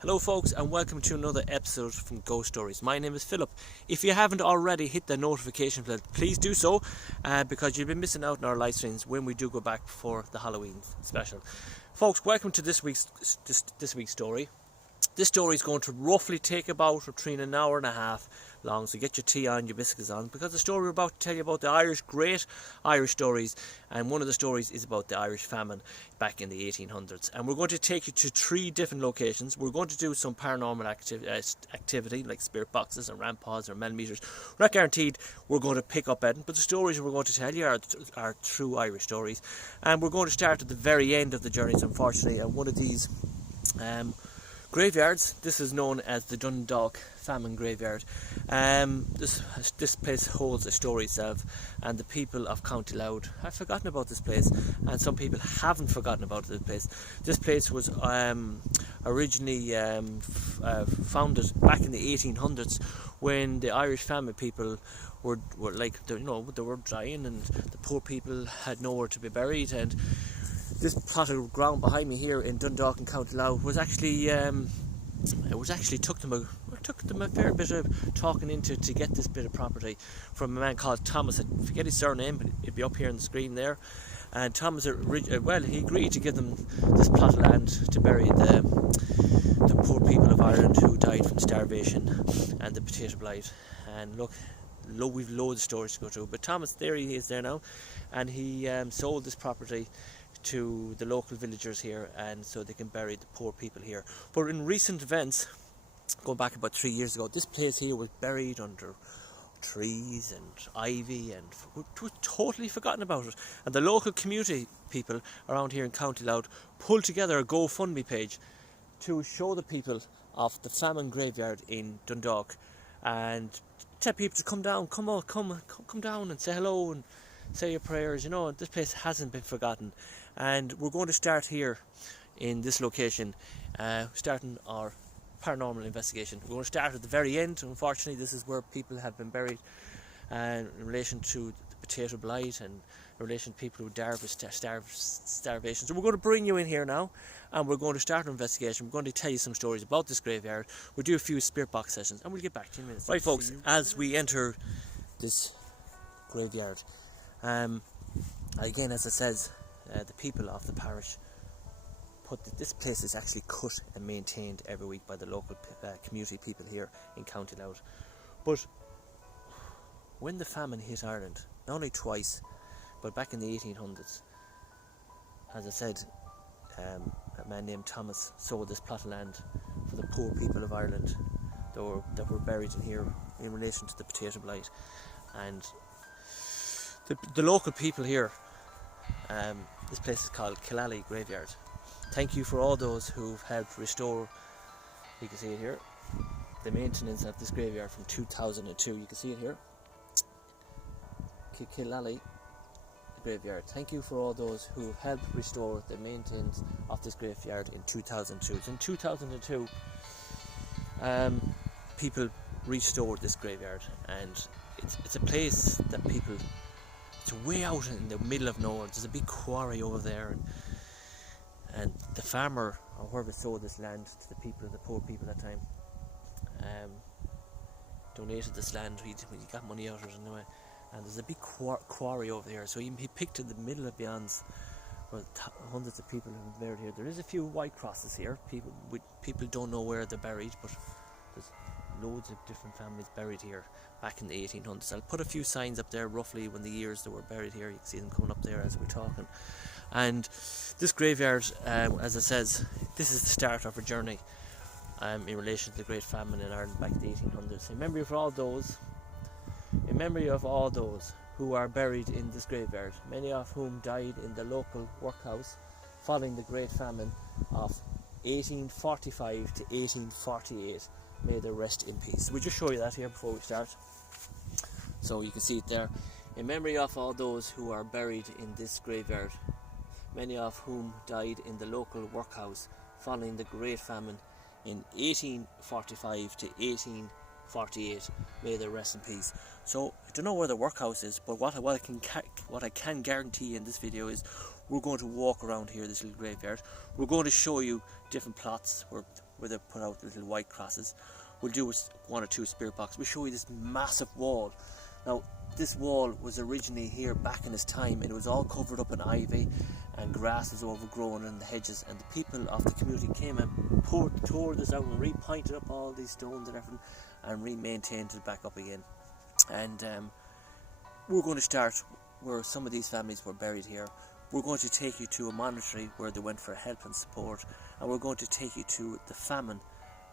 Hello folks, and welcome to another episode from Ghost Stories. My name is Philip. If you haven't already hit the notification bell, please do so, because you'll be missing out on our live streams when we do go back for the Halloween special. Folks, welcome to this week's story. This story is going to roughly take about between an hour and a half long, so get your tea on, your biscuits on, because the story we're about to tell you about the great Irish stories, and one of the stories is about the Irish famine back in the 1800s. And we're going to take you to 3 different locations. We're going to do some paranormal activity like spirit boxes and rampods or millimeters. We're not guaranteed we're going to pick up anything, but the stories we're going to tell you are true Irish stories. And we're going to start at the very end of the journeys, unfortunately, at one of these graveyards. This is known as the Dundalk Famine Graveyard. This place holds a story itself, and the people of County Louth have forgotten about this place, and some people haven't forgotten about this place. This place was originally founded back in the 1800s when the Irish famine people were like, they were dying, and the poor people had nowhere to be buried. And this plot of ground behind me here in Dundalk and County Louth was actually took them a fair bit of talking into to get this bit of property from a man called Thomas. I forget his surname, but it'd be up here on the screen there. And Thomas, he agreed to give them this plot of land to bury the poor people of Ireland who died from starvation and the potato blight. And look, we've loads of stories to go through, but Thomas, there he is there now, and he sold this property to the local villagers here, and so they can bury the poor people here. But in recent events, going back about 3 years ago, this place here was buried under trees and ivy, and was totally forgotten about it. And the local community people around here in County Louth pulled together a GoFundMe page to show the people of the famine graveyard in Dundalk, and tell people to come down and say hello and say your prayers. This place hasn't been forgotten. And we're going to start here in this location, starting our paranormal investigation. We're going to start at the very end. Unfortunately, this is where people have been buried, in relation to the potato blight and in relation to people who died of starvation. So we're going to bring you in here now, and we're going to start an investigation. We're going to tell you some stories about this graveyard. We'll do a few spirit box sessions, and we'll get back to you in a minute. Right, folks, as we enter this graveyard, again, as it says, the people of the parish this place is actually cut and maintained every week by the local community people here in County Louth. But when the famine hit Ireland, not only twice, but back in the 1800s, as I said, a man named Thomas sold this plot of land for the poor people of Ireland that were buried in here in relation to the potato blight. And the local people here, this place is called Killally Graveyard. Thank you for all those who've helped restore, you can see it here, the maintenance of this graveyard from 2002. You can see it here, Killally Graveyard. Thank you for all those who helped restore the maintenance of this graveyard in 2002. So in 2002, people restored this graveyard, and it's a place that people, it's way out in the middle of nowhere. There's a big quarry over there, and the farmer, or whoever sold this land to the poor people at that time, donated this land. He got money out of it anyway, and there's a big quarry over there. So he picked in the middle of Beyonds, where hundreds of people have been buried here. There is a few white crosses here. People don't know where they're buried, but there's loads of different families buried here back in the 1800s. I'll put a few signs up there roughly when the years they were buried here. You can see them coming up there as we're talking. And this graveyard, as it says, this is the start of our journey in relation to the Great Famine in Ireland back in the 1800s. In memory of all those who are buried in this graveyard, many of whom died in the local workhouse following the Great Famine of 1845 to 1848. May they rest in peace. We'll just show you that here before we start, so you can see it there. In memory of all those who are buried in this graveyard, many of whom died in the local workhouse following the Great Famine in 1845 to 1848. May they rest in peace. So I don't know where the workhouse is, but what I can guarantee in this video is we're going to walk around here, this little graveyard. We're going to show you different plots where where they put out little white crosses. We'll do one or two spirit boxes. We'll show you this massive wall. Now, this wall was originally here back in its time, and it was all covered up in ivy, and grass was overgrown in the hedges, and the people of the community came and tore this out and repointed up all these stones and everything, and re-maintained it back up again. And we're going to start where some of these families were buried here. We're going to take you to a monastery where they went for help and support, and we're going to take you to the Famine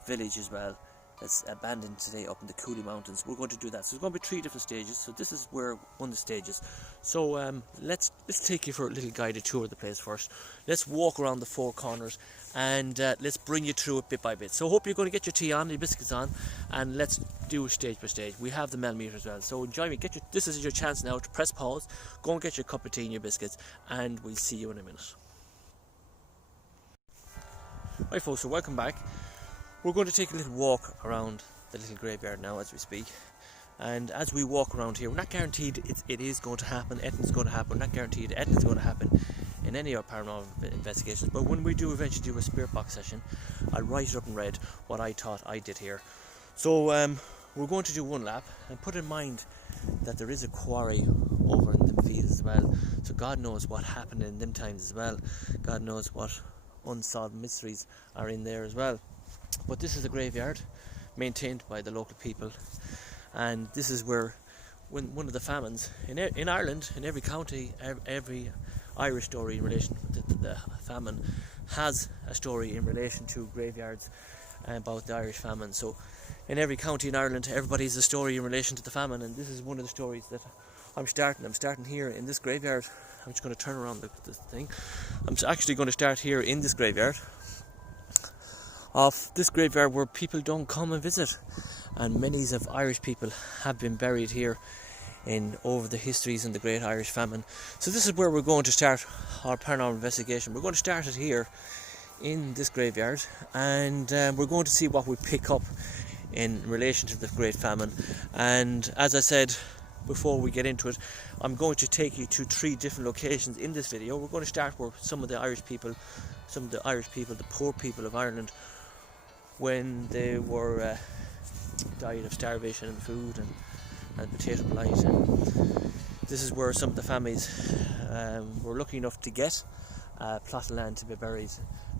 village as well, that's abandoned today up in the Cooley Mountains. We're going to do that. So there's going to be 3 different stages. So this is where one of the stages. So let's take you for a little guided tour of the place first. Let's walk around the 4 corners, and let's bring you through it bit by bit. So I hope you're going to get your tea on, your biscuits on, and let's do it stage by stage. We have the meter as well. So enjoy me. This is your chance now to press pause, go and get your cup of tea and your biscuits, and we'll see you in a minute. Right folks, so welcome back. We're going to take a little walk around the little graveyard now as we speak, and as we walk around here, we're not guaranteed it is going to happen, anything's going to happen. We're not guaranteed anything's going to happen in any of our paranormal investigations, but when we do eventually do a spirit box session, I'll write it up in red what I thought I did here. So we're going to do one lap, and put in mind that there is a quarry over in them fields as well, so God knows what happened in them times as well. God knows what unsolved mysteries are in there as well. But this is a graveyard maintained by the local people, and this is where when one of the famines in Ireland, in every county, every Irish story in relation to the famine has a story in relation to graveyards about the Irish famine. So in every county in Ireland, everybody has a story in relation to the famine, and this is one of the stories that I'm starting here in this graveyard. I'm just going to turn around the thing. I'm actually going to start here in this graveyard, of this graveyard where people don't come and visit, and many of Irish people have been buried here over the histories in the Great Irish Famine. So this is where we're going to start our paranormal investigation. We're going to start it here in this graveyard, and we're going to see what we pick up in relation to the Great Famine. And as I said before we get into it, I'm going to take you to 3 different locations in this video. We're going to start where some of the Irish people, the poor people of Ireland, when they were died of starvation and food and potato blight. And this is where some of the families were lucky enough to get a plot of land to be buried,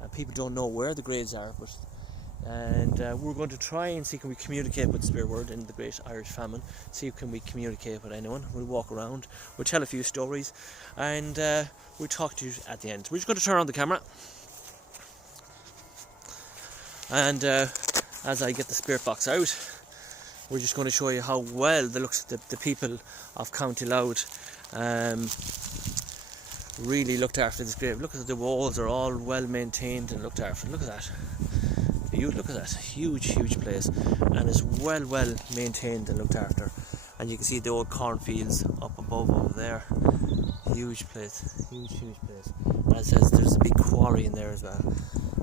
and people don't know where the graves are, and we're going to try and see can we communicate with the spirit world in the Great Irish Famine, see can we communicate with anyone. We'll walk around, we'll tell a few stories, and we'll talk to you at the end. We're just going to turn on the camera, and as I get the spirit box out, we're just going to show you how well the people of County Louth really looked after this grave. Look at the walls are all well maintained and looked after. Look at that. Look at that. Huge place, and it's well maintained and looked after. And you can see the old cornfields up above over there. Huge place. Huge place. And it says there's a big quarry in there as well.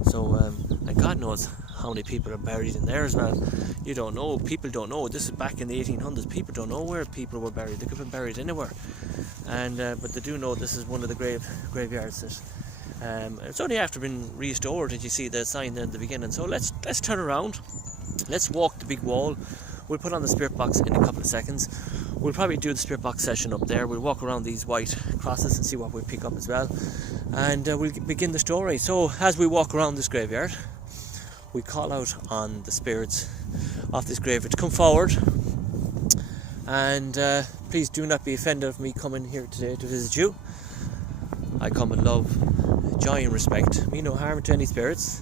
So and God knows how many people are buried in there as well. You don't know. People don't know. This is back in the 1800s. People don't know where people were buried. They could have been buried anywhere. And but they do know this is one of the graveyards that it's only after been restored that you see the sign there at the beginning. So let's turn around. Let's walk the big wall. We'll put on the spirit box in a couple of seconds. We'll probably do the spirit box session up there. We'll walk around these white crosses and see what we pick up as well, and we'll begin the story. So as we walk around this graveyard, we call out on the spirits of this graveyard to come forward, and please do not be offended of me coming here today to visit you. I come in love, joy and respect. Me no harm to any spirits,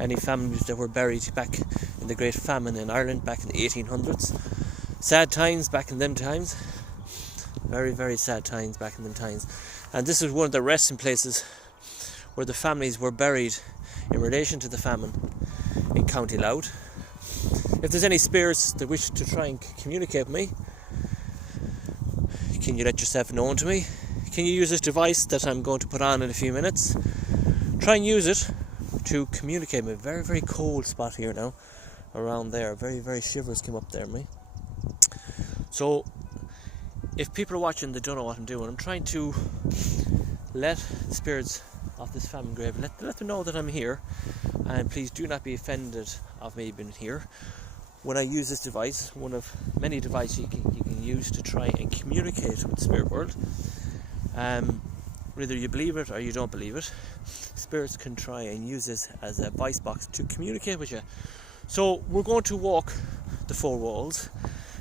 any families that were buried back in the Great Famine in Ireland back in the 1800s. Sad times back in them times. Very sad times back in them times. And this is one of the resting places where the families were buried in relation to the famine in County Louth. If there's any spirits that wish to try and communicate with me, can you let yourself known to me? Can you use this device that I'm going to put on in a few minutes? Try and use it to communicate with me. Very cold spot here now around there. Very shivers came up there me. So if people are watching, they don't know what I'm doing. I'm trying to let the spirits of this famine grave let them know that I'm here, and please do not be offended of me being here. When I use this device, one of many devices you can use to try and communicate with the spirit world, whether you believe it or you don't believe it, spirits can try and use this as a voice box to communicate with you. So we're going to walk the 4 walls.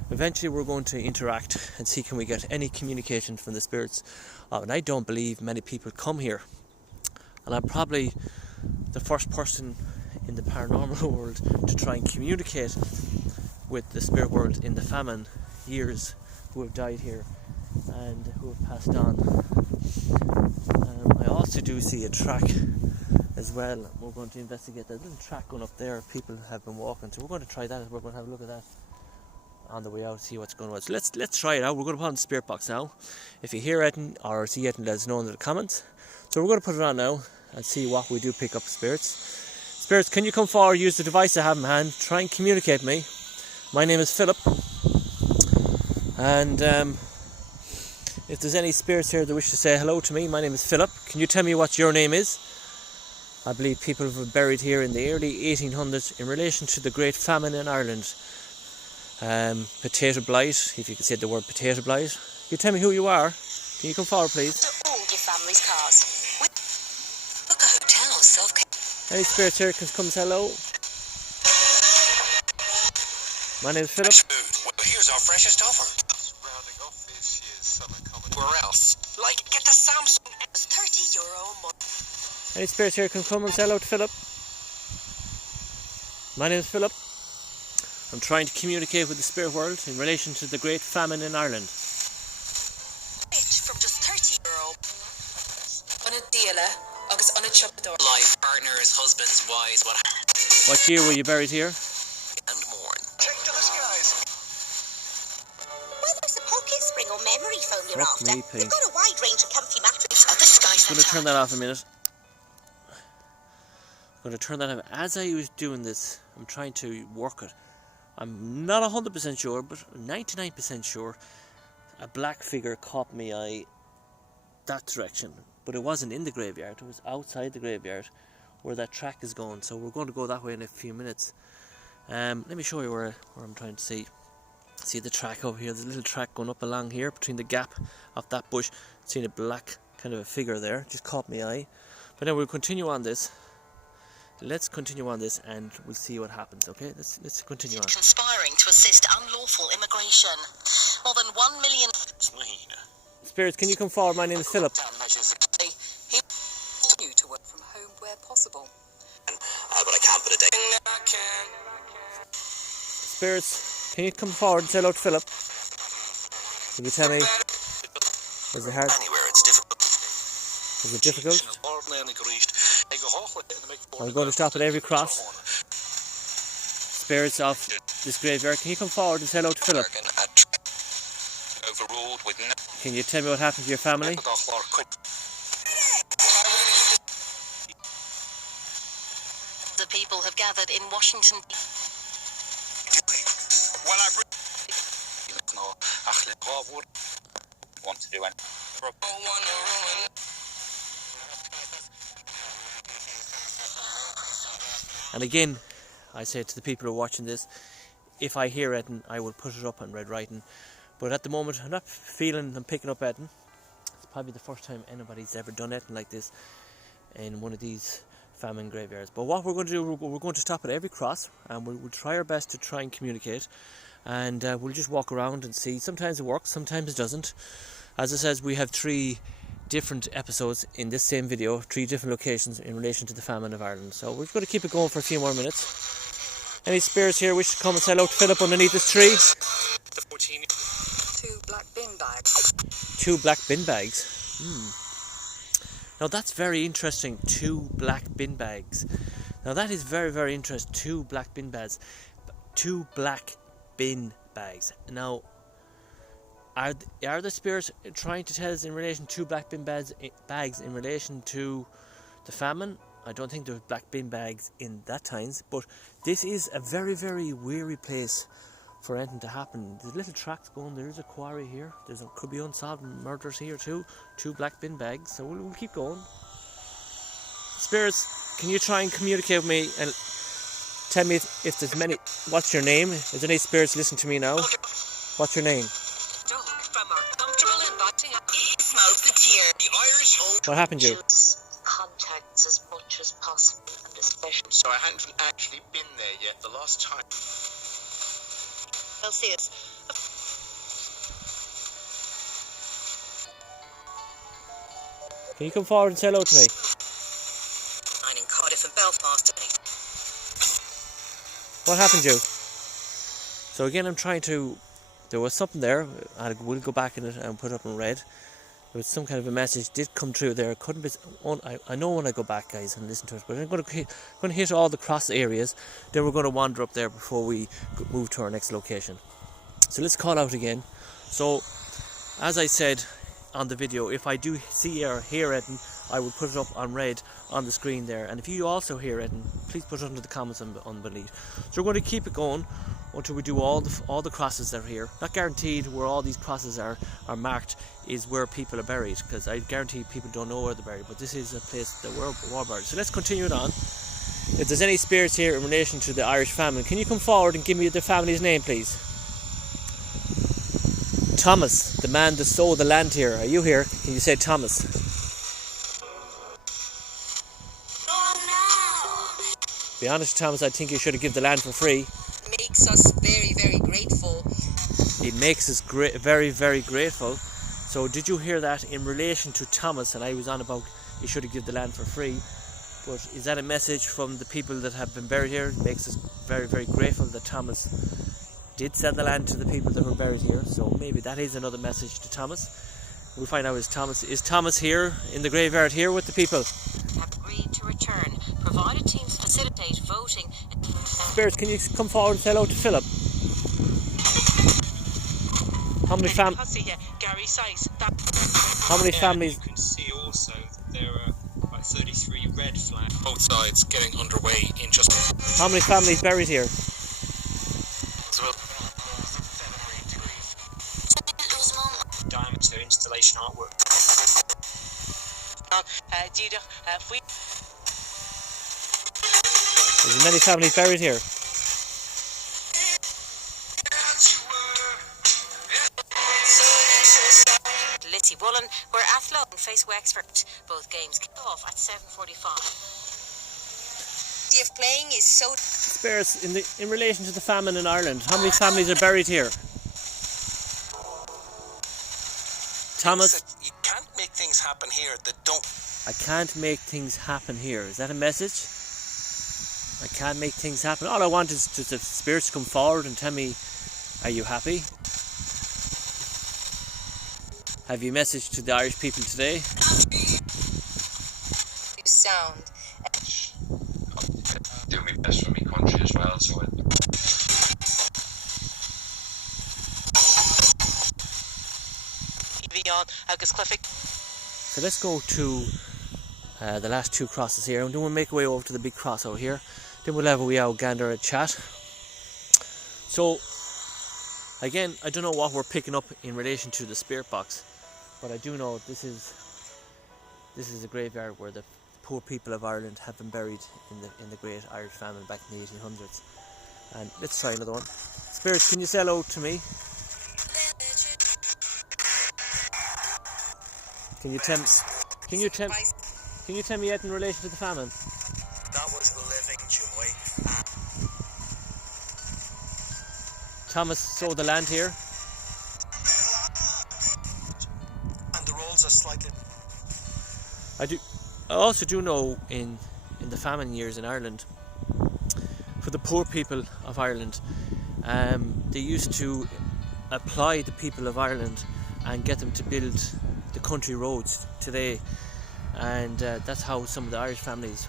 Eventually we're going to interact and see can we get any communication from the spirits. And I don't believe many people come here, and I'm probably the first person in the paranormal world to try and communicate with the spirit world in the famine years, who have died here and who have passed on. I also do see a track as well. We're going to investigate that little track going up there. People have been walking, so we're going to try that. We're going to have a look at that on the way out, see what's going on. So let's try it out. We're going to put it on the spirit box now. If you hear anything or see anything, let us know in the comments. So we're going to put it on now and see what we do pick up. Spirits, can you come forward, use the device I have in hand, try and communicate with me. My name is Philip, and if there's any spirits here that wish to say hello to me, my name is Philip. Can you tell me what your name is? I believe people were buried here in the early 1800s in relation to the Great Famine in Ireland. Potato blight, if you could say the word potato blight. Can you tell me who you are? Can you come forward, please? To all your family's cars. Look at hotels, self-care. Any spirits here can come say hello? My name is Philip. Well, here's our freshest offer. Rounding off this year's summer comedy. Where else? Like, get the Samsung. It's €30 a month. Any spirits here can come and say hello to Philip? My name is Philip. I'm trying to communicate with the spirit world in relation to the Great Famine in Ireland. From just €30 on a dealer, August on a chuppador. Life partners, husbands, wives, What year were you buried here? and more. Take to the skies. Whether it's a pocket spring or memory foam you're Fuck after, me, Pink. we've got a wide range of comfy mattresses. At the skies. I'm going to turn that off in a minute. I'm going to turn that off. As I was doing this, I'm trying to work it. I'm not 100% sure, but 99% sure a black figure caught my eye that direction. But it wasn't in the graveyard, it was outside the graveyard where that track is going. So we're going to go that way in a few minutes. Let me show you where I'm trying to see. See the track over here, there's a little track going up along here between the gap of that bush. Seeing a black kind of a figure there, just caught my eye. But then we'll continue on this. Let's continue on this and we'll see what happens, okay? Let's continue on. Conspiring to assist unlawful immigration. More than 1 million... Spirits, can you come forward? My name is Philip. He you to work from home where possible. But I can't put a date. Spirits, can you come forward and say hello to Philip? Can you tell me, is it hard? Anywhere it's difficult. Is it difficult? I'm going to stop at every cross. Spirits of this graveyard, can you come forward and say hello to Philip? Can you tell me what happened to your family? The people have gathered in Washington. Want to do anything. And again, I say to the people who are watching this, if I hear anything, I will put it up on red writing. But at the moment, I'm not feeling I'm picking up anything. It's probably the first time anybody's ever done anything like this in one of these famine graveyards. But what we're going to do, we're going to stop at every cross, and we'll try our best to try and communicate. And we'll just walk around and see. Sometimes it works, sometimes it doesn't. As I said, we have 3 different episodes in this same video, 3 different locations in relation to the famine of Ireland. So we're going to keep it going for a few more minutes. Any spirits here wish to come and say hello to Philip underneath this tree? 2 black bin bags. 2 black bin bags. Now that's very interesting. 2 black bin bags. Now that is very, very interesting. 2 black bin bags. 2 black bin bags. Now, are the spirits trying to tell us in relation to black bin bags in relation to the famine? I don't think there were black bin bags in that times, but this is a very, very weary place for anything to happen. There's little tracks going. There's a quarry here. Could be unsolved murders here too. 2 black bin bags. So we'll keep going. Spirits, can you try and communicate with me and tell me if there's many... What's your name? Is there any spirits listening to me now? What's your name? From our comfortable inviting, it smells the tear. The Irish home. What happened to you? Contacts as much as possible, and especially. So I hadn't actually been there yet. The last time. I'll see it. Can you come forward and say hello to me? I'm in Cardiff and Belfast today. What happened to you? So again, I'm trying to... There was something there. I will go back in it and put it up in red. There was some kind of a message did come through there. It couldn't be... I know when I go back, guys, and listen to it. But I'm going to hit all the cross areas. Then we're going to wander up there before we move to our next location. So let's call out again. So, as I said on the video, if I do see or hear it, I will put it up on red on the screen there. And if you also hear it, please put it under the comments on beneath. So we're going to keep it going until we do all the crosses that are here. Not guaranteed where all these crosses are marked is where people are buried, because I guarantee people don't know where they're buried, but this is a place that we're buried. So let's continue it on. If there's any spirits here in relation to the Irish famine, can you come forward and give me the family's name, please? Thomas, the man that sold the land here. Are you here? Can you say Thomas? Be honest, Thomas, I think you should have given the land for free. Makes us very, very grateful. It makes us very, very grateful. So did you hear that in relation to Thomas? And I was on about you should have given the land for free. But is that a message from the people that have been buried here? It makes us very, very grateful that Thomas did sell the land to the people that were buried here. So maybe that is another message to Thomas. We'll find out is Thomas here in the graveyard here with the people? Have agreed to return, provided teams facilitate voting. Spirits, can you come forward and say hello to Philip? How many families? You can see also there are like 33 red flags. Both sides getting underway in just. How many families buried here? Diameter installation artwork. There's many families buried here. Litty Woolen, where Athlone face Wexford. Both games kick off at 7:45. The of playing is so. Spirits, in relation to the famine in Ireland, how many families are buried here? Thomas? You can't make things happen here that don't. I can't make things happen here. Is that a message? I can't make things happen. All I want is just the spirits to come forward and tell me, are you happy? Have you messaged to the Irish people today? You sound. Do my best for my country as well, so So let's go to the last two crosses here, and then we'll make our way over to the big cross over here. Then we'll have a wee out gander at chat. So again, I don't know what we're picking up in relation to the spirit box, but I do know this is a graveyard where the poor people of Ireland have been buried in the Great Irish Famine back in the 1800s. And let's try another one. Spirits, can you say hello to me? Can you tell me yet in relation to the famine? That was living joy. Thomas sold the land here. And the rolls are slightly. I also do know in the famine years in Ireland, for the poor people of Ireland, they used to apply the people of Ireland and get them to build the country roads today, and that's how some of the Irish families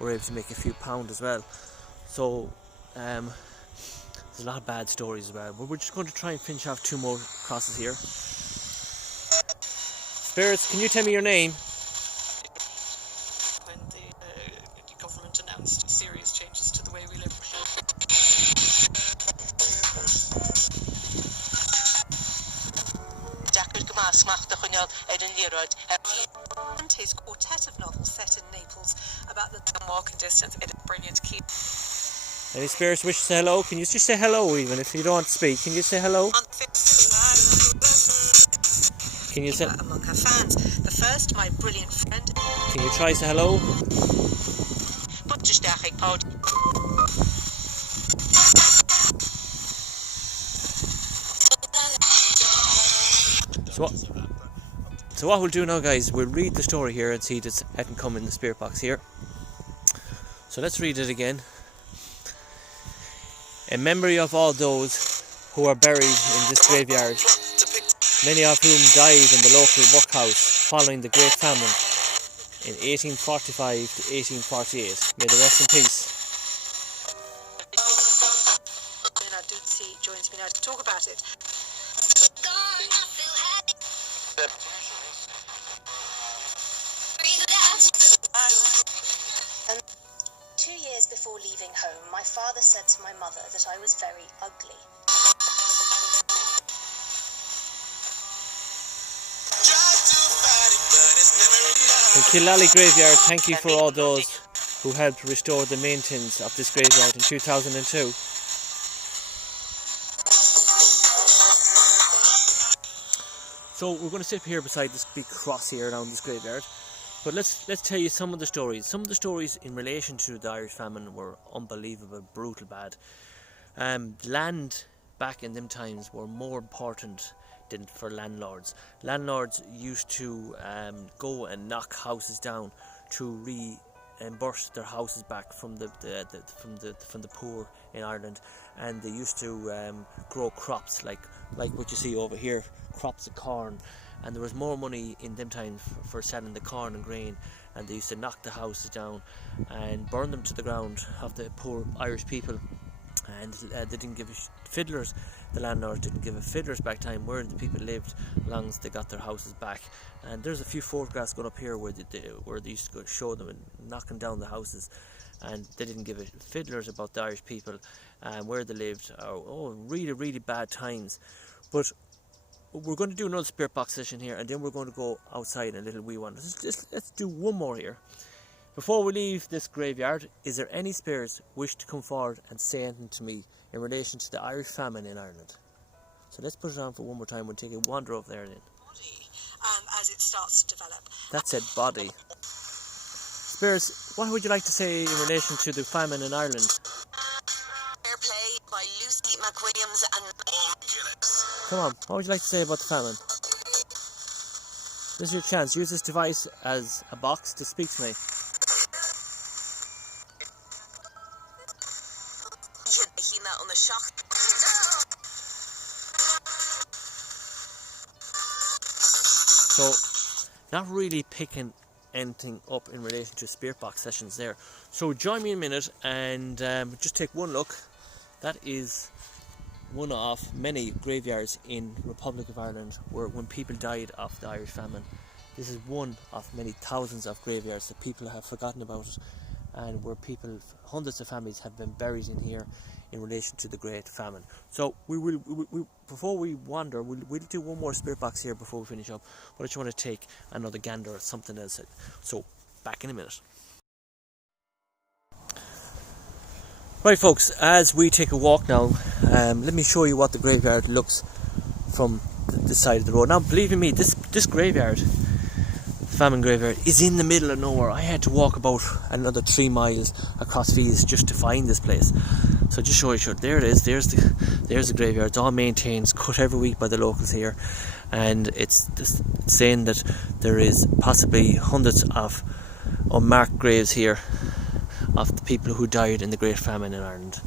were able to make a few pounds as well. So there's a lot of bad stories about it, but we're just going to try and finish off two more crosses here. Spirits, can you tell me your name? When the government announced serious changes to the way we live. And his quartet of novels set in Naples about about the walking distance. It is brilliant to keep Any spirits wish to say hello? Can you just say hello even if you don't want to speak? Can you say hello? on the Can you say? among her fans. The first, my brilliant friend. Can you try say hello? So what we'll do now, guys, we'll read the story here and see does it can come in the spirit box here. So let's read it again. In memory of all those who are buried in this graveyard, many of whom died in the local workhouse following the Great Famine in 1845 to 1848. May they rest in peace. Dutsi joins me now to talk about it. And 2 years before leaving home, my father said to my mother that I was very ugly. In Killally Graveyard, thank you for all those who helped restore the maintenance of this graveyard in 2002. So we're going to sit here beside this big cross here around this graveyard. But let's tell you some of the stories. Some of the stories in relation to the Irish famine were unbelievable, brutal bad. Land back in them times were more important than for landlords. Landlords used to go and knock houses down to reimburse their houses back from the poor in Ireland, and they used to grow crops like what you see over here, crops of corn. And there was more money in them times for selling the corn and grain, and they used to knock the houses down and burn them to the ground of the poor Irish people. And they didn't give fiddlers, the landlords didn't give a fiddler's back time where the people lived as long as they got their houses back. And there's a few photographs going up here where they used to show them and knocking down the houses, and they didn't give a fiddlers about the Irish people and where they lived. Really, really bad times. But we're going to do another spirit box session here, and then we're going to go outside in a little wee one. Let's do one more here. Before we leave this graveyard, is there any spirits wish to come forward and say anything to me in relation to the Irish famine in Ireland? So let's put it on for one more time. We'll take a wander over there then. As it starts to develop. That's it, body. Spirits, what would you like to say in relation to the famine in Ireland? Fair play by Lucy McWilliams and Come on, what would you like to say about the famine? This is your chance. Use this device as a box to speak to me. So, not really picking anything up in relation to spirit box sessions there. So join me in a minute and just take one look. That is one of many graveyards in Republic of Ireland when people died of the Irish famine. This is one of many thousands of graveyards that people have forgotten about, and where hundreds of families have been buried in here in relation to the Great Famine. So we before we wander, we'll do one more spirit box here before we finish up, but I just want to take another gander at something else. So back in a minute. Right folks, as we take a walk now, let me show you what the graveyard looks from this side of the road. Now believe me, this graveyard, Famine Graveyard, is in the middle of nowhere. I had to walk about another 3 miles across fields just to find this place. So just show you, there it is, there's the graveyard. It's all maintained, it's cut every week by the locals here, and it's just saying that there is possibly hundreds of unmarked graves here of the people who died in the Great Famine in Ireland.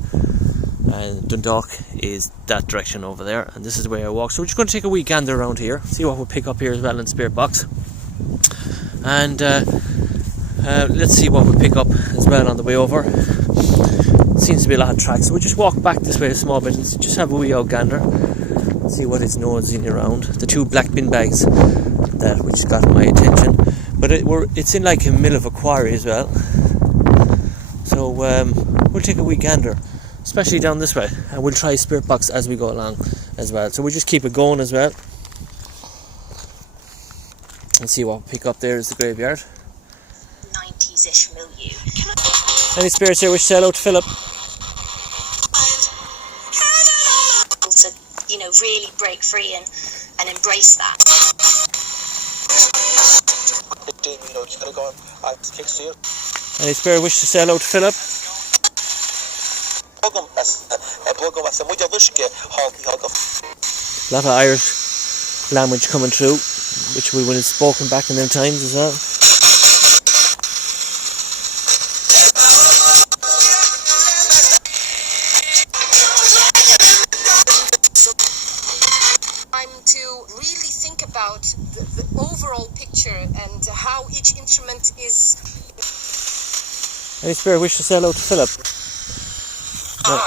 And Dundalk is that direction over there, and this is the way I walk. So we're just going to take a wee gander around here, see what we'll pick up here as well in Spirit Box, and let's see what we pick up as well on the way over. Seems to be a lot of tracks, so we'll just walk back this way a small bit and just have a wee old gander, see what is nosing around. The 2 black bin bags which got my attention, but it's in like a middle of a quarry as well. So we'll take a wee gander, especially down this way, and we'll try Spirit Box as we go along as well. So we'll just keep it going as well and see what we pick up. There is the graveyard. 90s-ish milieu. Any spirits here wish to say hello to Philip? To, you know, really break free and embrace that. 15 minutes, gotta go on. I kick steel. Any spirit wish to say hello to Philip? A lot of Irish language coming through, which we would have spoken back in them times as well. Time to really think about the overall picture and how each instrument is. Any spirit wish to say hello to Philip? No.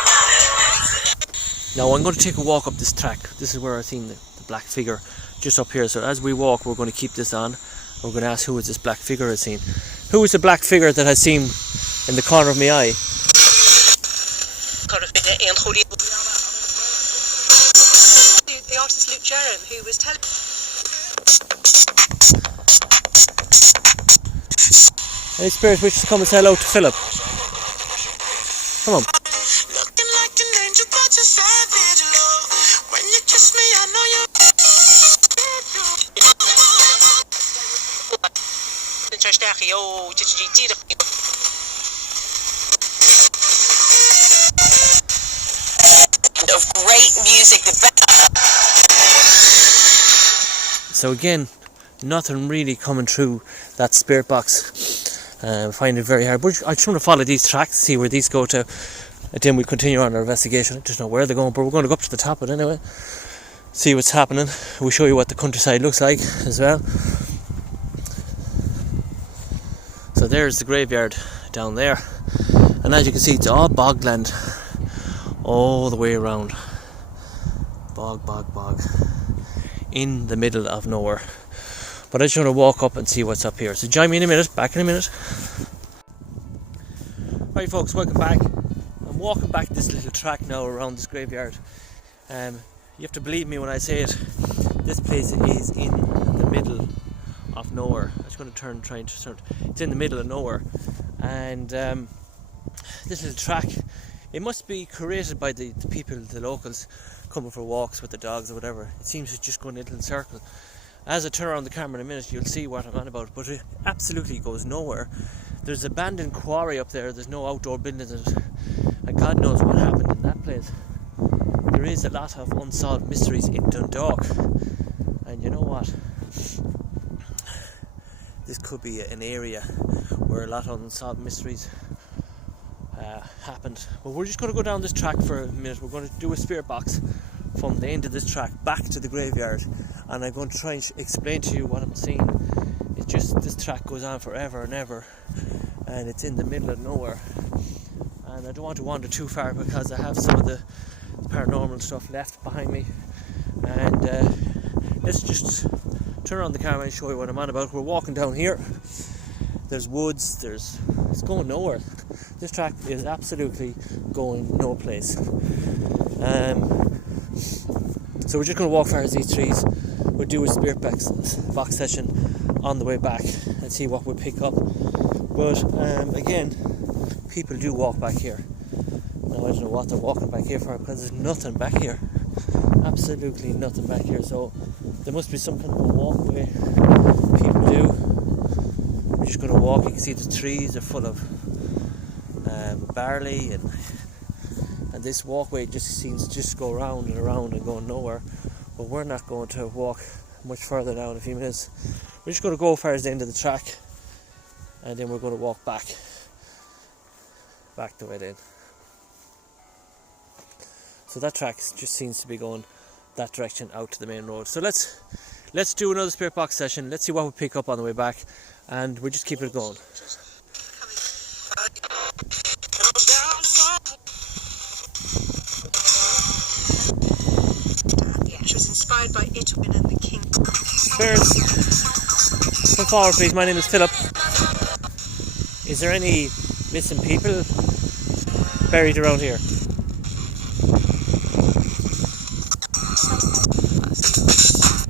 Now I'm going to take a walk up this track. This is where I've seen the black figure, just up here. So as we walk, we're going to keep this on. We're going to ask who is this black figure I've seen. Who is the black figure that I've seen in the corner of my eye? The artist Luke Jerem, who was telling. Any spirits wish to come and say hello to Philip? Come on. Looking like an angel, but you're savage, love. When you kiss me, I know you. Of great music, the best. So again, nothing really coming through that spirit box. I find it very hard. But I just want to follow these tracks, see where these go to. And then we continue on our investigation. I don't know where they're going, but we're going to go up to the top of it anyway. See what's happening. We'll show you what the countryside looks like as well. So there's the graveyard down there. And as you can see, it's all bogland all the way around. Bog, bog, bog. In the middle of nowhere. But I just want to walk up and see what's up here. So join me in a minute, back in a minute. Right folks, welcome back. I'm walking back this little track now around this graveyard. You have to believe me when I say it. This place is in the middle of nowhere. I'm just going to turn. It's in the middle of nowhere. And this little track, it must be created by the people, the locals, coming for walks with the dogs or whatever. It seems to just go in a little circle. As I turn around the camera in a minute, you'll see what I'm on about, but it absolutely goes nowhere. There's an abandoned quarry up there, there's no outdoor buildings, and God knows what happened in that place. There is a lot of unsolved mysteries in Dundalk, and you know what? This could be an area where a lot of unsolved mysteries happened. But we're just going to go down this track for a minute. We're going to do a spirit box from the end of this track back to the graveyard, and I'm going to try and explain to you what I'm seeing. It's just this track goes on forever and ever, and it's in the middle of nowhere, and I don't want to wander too far because I have some of the paranormal stuff left behind me. And let's just turn on the camera and show you what I'm on about. We're walking down here, there's woods, it's going nowhere. This track is absolutely going no place. So we're just going to walk past these trees. We'll do a spirit box session on the way back and see what we pick up. But again, people do walk back here. Now I don't know what they're walking back here for, because there's nothing back here. Absolutely nothing back here. So there must be some kind of a walkway people do. We're just going to walk. You can see the trees are full of barley, and this walkway just seems to just go round and around and going nowhere. But we're not going to walk much further now in a few minutes. We're just going to go as far as the end of the track, and then we're going to walk back the way in. So that track just seems to be going that direction out to the main road. So let's do another spirit box session. Let's see what we pick up on the way back, and we'll just keep it going. Which was inspired by Itwin and the King. Spirits, come forward please. My name is Philip. Is there any missing people buried around here?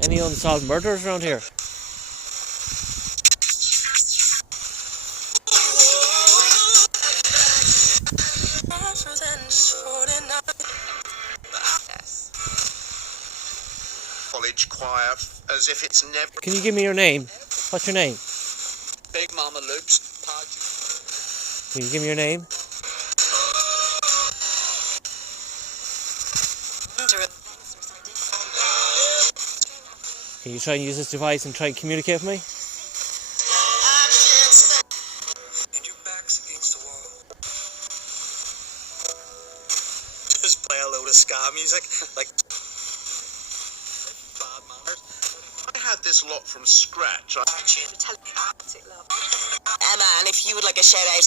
Any unsolved murders around here? village choir as if it's never. Can you give me your name? What's your name? Big Mama Loops. Can you give me your name? Can you try and use this device and try and communicate with me? And your back's against the wall. Just play a load of ska music, like bad manners. I had this lot from scratch. Emma, and if you would like a shout out.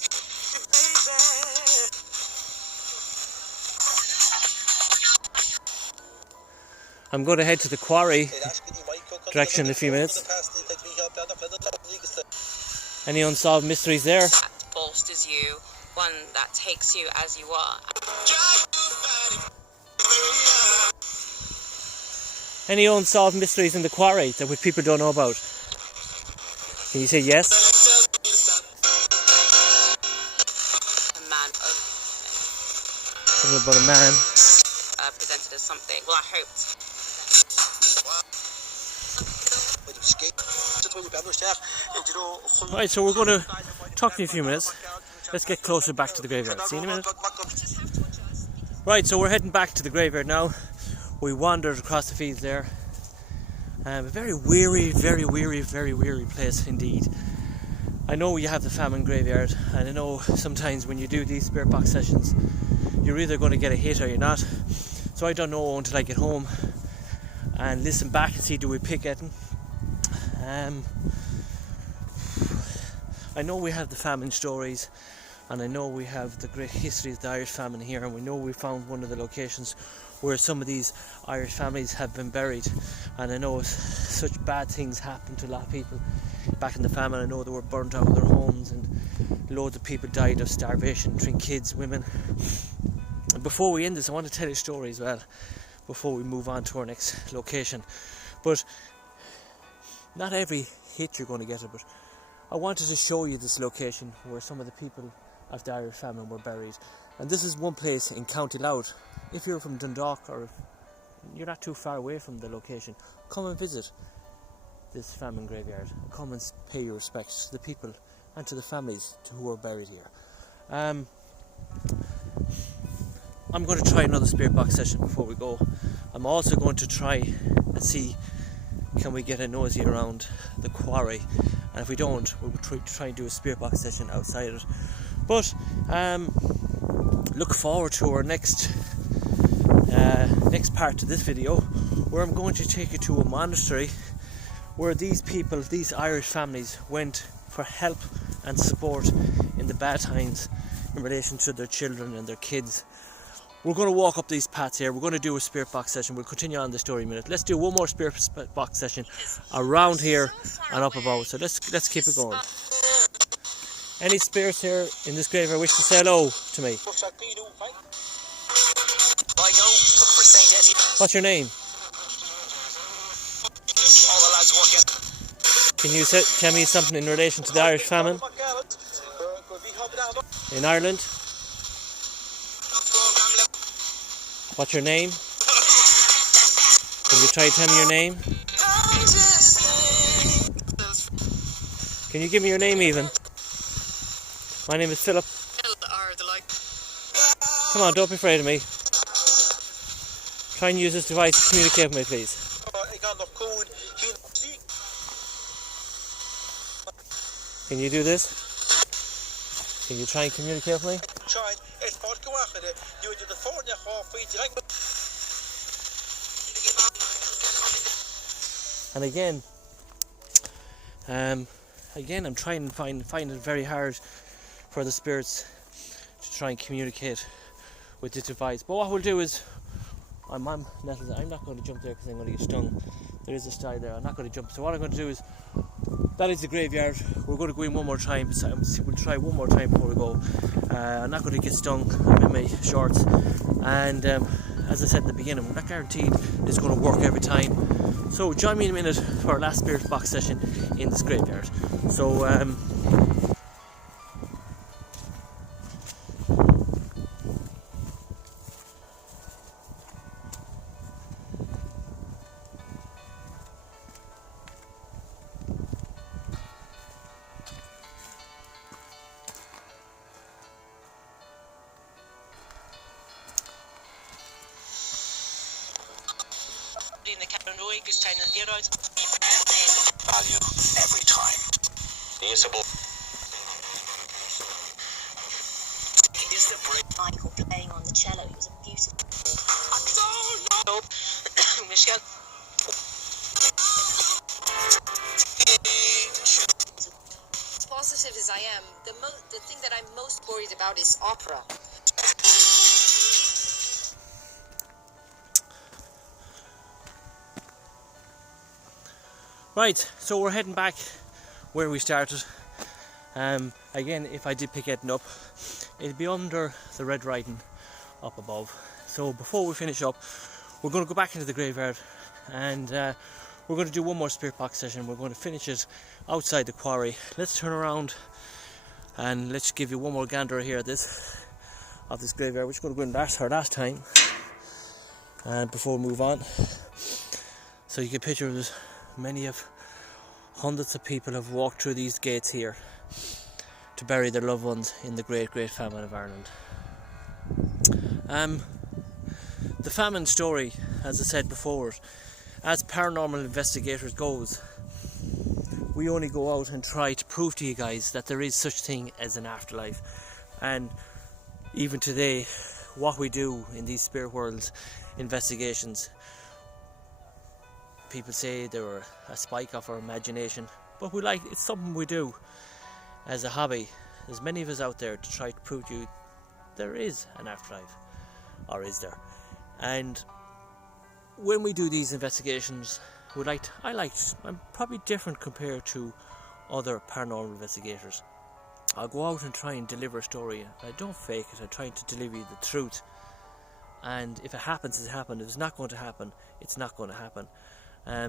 I'm going to head to the quarry direction in a few minutes. Any unsolved mysteries there? That bolsters you, one that takes you as you are. Any unsolved mysteries in the quarry that people don't know about? Can you say yes? A man Something about a man. presented as something. Well, I hoped. Right, so we're going to talk to you in a few minutes. Let's get closer back to the graveyard. See you in a minute. Right, so we're heading back to the graveyard now. We wandered across the fields there. A very weary place indeed. I know you have the Famine graveyard, and I know sometimes when you do these spirit box sessions, you're either going to get a hit or you're not. So I don't know until I get home and listen back and see do we pick anything. I know we have the famine stories, and I know we have the great history of the Irish famine here, and we know we found one of the locations where some of these Irish families have been buried, and I know such bad things happened to a lot of people back in the famine. I know they were burnt out of their homes and loads of people died of starvation, between kids, women. And before we end this, I want to tell you a story as well before we move on to our next location. But not every hit you're going to get it, but I wanted to show you this location where some of the people of the Irish famine were buried. And this is one place in County Louth. If you're from Dundalk or if you're not too far away from the location, come and visit this famine graveyard. Come and pay your respects to the people and to the families who are buried here. I'm going to try another spirit box session before we go. I'm also going to try and see can we get a nosy around the quarry, and if we don't, we'll try and do a spirit box session outside it. But look forward to our next part of this video, where I'm going to take you to a monastery where these people, these Irish families, went for help and support in the bad times in relation to their children and their kids. We're going to walk up these paths here. We're going to do a spirit box session. We'll continue on the story in a minute. Let's do one more spirit box session around here and up above. So let's keep it going. Any spirits here in this graveyard wish to say hello to me? What's your name? Can you tell me something in relation to the Irish famine in Ireland? What's your name? Can you try to tell me your name? Can you give me your name even? My name is Philip. Come on, don't be afraid of me. Try and use this device to communicate with me, please. Can you do this? Can you try and communicate with me? And again, I'm trying to find it very hard for the spirits to try and communicate with this device. But what we'll do is, I'm not going to jump there because I'm going to get stung. There is a stile there. I'm not going to jump. So what I'm going to do is, that is the graveyard. We're going to go in one more time. We'll try one more time before we go. I'm not going to get stung. I'm in my shorts. And as I said at the beginning, we're not guaranteed it's going to work every time. So join me in a minute for our last spirit box session in this graveyard. So in the cabin roig is trying to near out. Value every time. Usable. Is the break? Michael playing on the cello, he was a beautiful. I don't know. Michelle. As positive as I am, the thing that I'm most worried about is opera. Right, so we're heading back where we started. Again, if I did pick it up, it'd be under the Red Riding up above. So before we finish up, we're going to go back into the graveyard, and we're going to do one more spirit box session. We're going to finish it outside the quarry. Let's turn around and let's give you one more gander here at this graveyard, which is going to go in our last time, and before we move on, so you can picture this. Many of hundreds of people have walked through these gates here to bury their loved ones in the great famine of Ireland. The famine story, as I said before, as paranormal investigators goes, we only go out and try to prove to you guys that there is such thing as an afterlife. And even today, what we do in these spirit world investigations, people say they were a spike of our imagination, but it's something we do as a hobby. There's many of us out there to try to prove to you there is an afterlife, or is there? And when we do these investigations, I'm probably different compared to other paranormal investigators. I'll go out and try and deliver a story. I don't fake it. I'm trying to deliver you the truth. And if it happens, it happened. If it's not going to happen, it's not going to happen.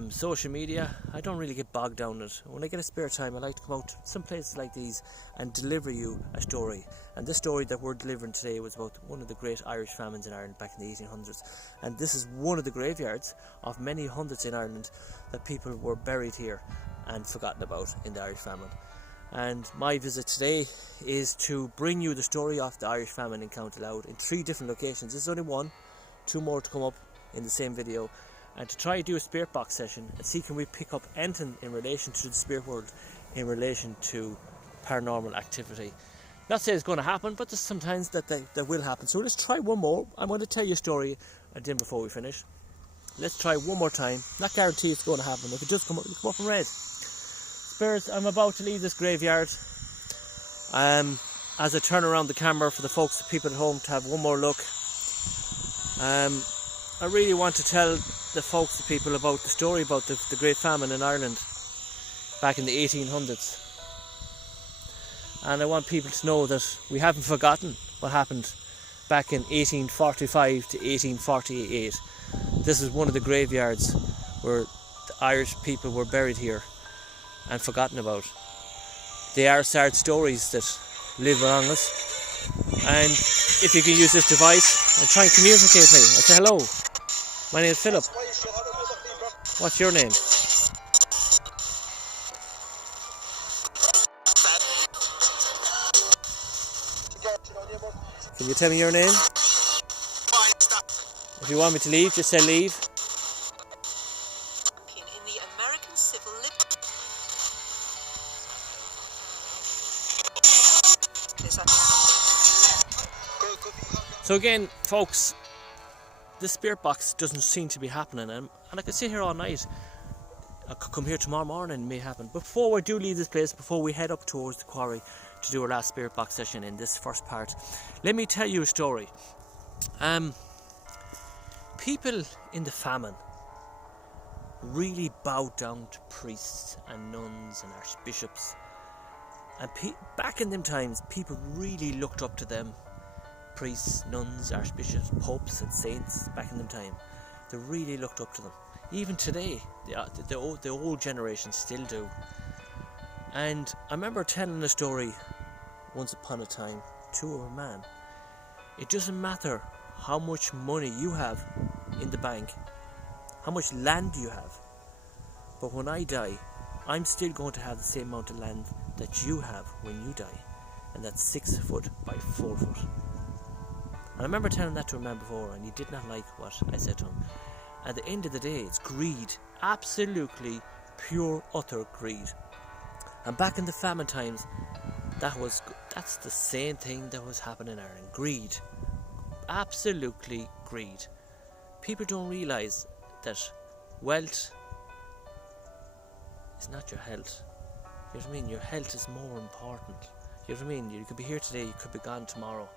Social media, I don't really get bogged down in it. When I get a spare time, I like to come out to some places like these and deliver you a story. And this story that we're delivering today was about one of the great Irish famines in Ireland back in the 1800s. And this is one of the graveyards of many hundreds in Ireland that people were buried here and forgotten about in the Irish famine. And my visit today is to bring you the story of the Irish famine in County Louth in 3 different locations. This is only one, 2 more to come up in the same video. And to try to do a spirit box session and see can we pick up anything in relation to the spirit world, in relation to paranormal activity. Not saying it's going to happen, but there's sometimes that will happen. So let's try one more. I'm going to tell you a story again before we finish. Let's try one more time. Not guarantee it's going to happen. If it does come up in red. Spirits, I'm about to leave this graveyard. As I turn around the camera for the folks, the people at home, to have one more look. I really want to tell the folks, the people, about the story about the Great Famine in Ireland back in the 1800s. And I want people to know that we haven't forgotten what happened back in 1845 to 1848. This is one of the graveyards where the Irish people were buried here and forgotten about. They are sad stories that live among us. And if you can use this device and try and communicate with me and say hello. My name is Philip. What's your name? Can you tell me your name? If you want me to leave, just say leave. In the American Civil So again, folks, this spirit box doesn't seem to be happening, and I could sit here all night. I could come here tomorrow morning, it may happen. But before we do leave this place, before we head up towards the quarry to do our last spirit box session in this first part, let me tell you a story. People in the famine really bowed down to priests and nuns and archbishops. And back in them times, people really looked up to them. Priests, nuns, archbishops, popes and saints back in them time. They really looked up to them. Even today, the old generation still do. And I remember telling a story once upon a time to a man. It doesn't matter how much money you have in the bank, how much land you have, but when I die, I'm still going to have the same amount of land that you have when you die, and that's 6 foot by 4 foot. And I remember telling that to a man before, and he did not like what I said to him. at the end of the day, it's greed. Absolutely pure, utter greed. And back in the famine times, that's the same thing that was happening in Ireland. Greed. Absolutely greed. People don't realise that wealth is not your health. You know what I mean? Your health is more important. You know what I mean? You could be here today, you could be gone tomorrow.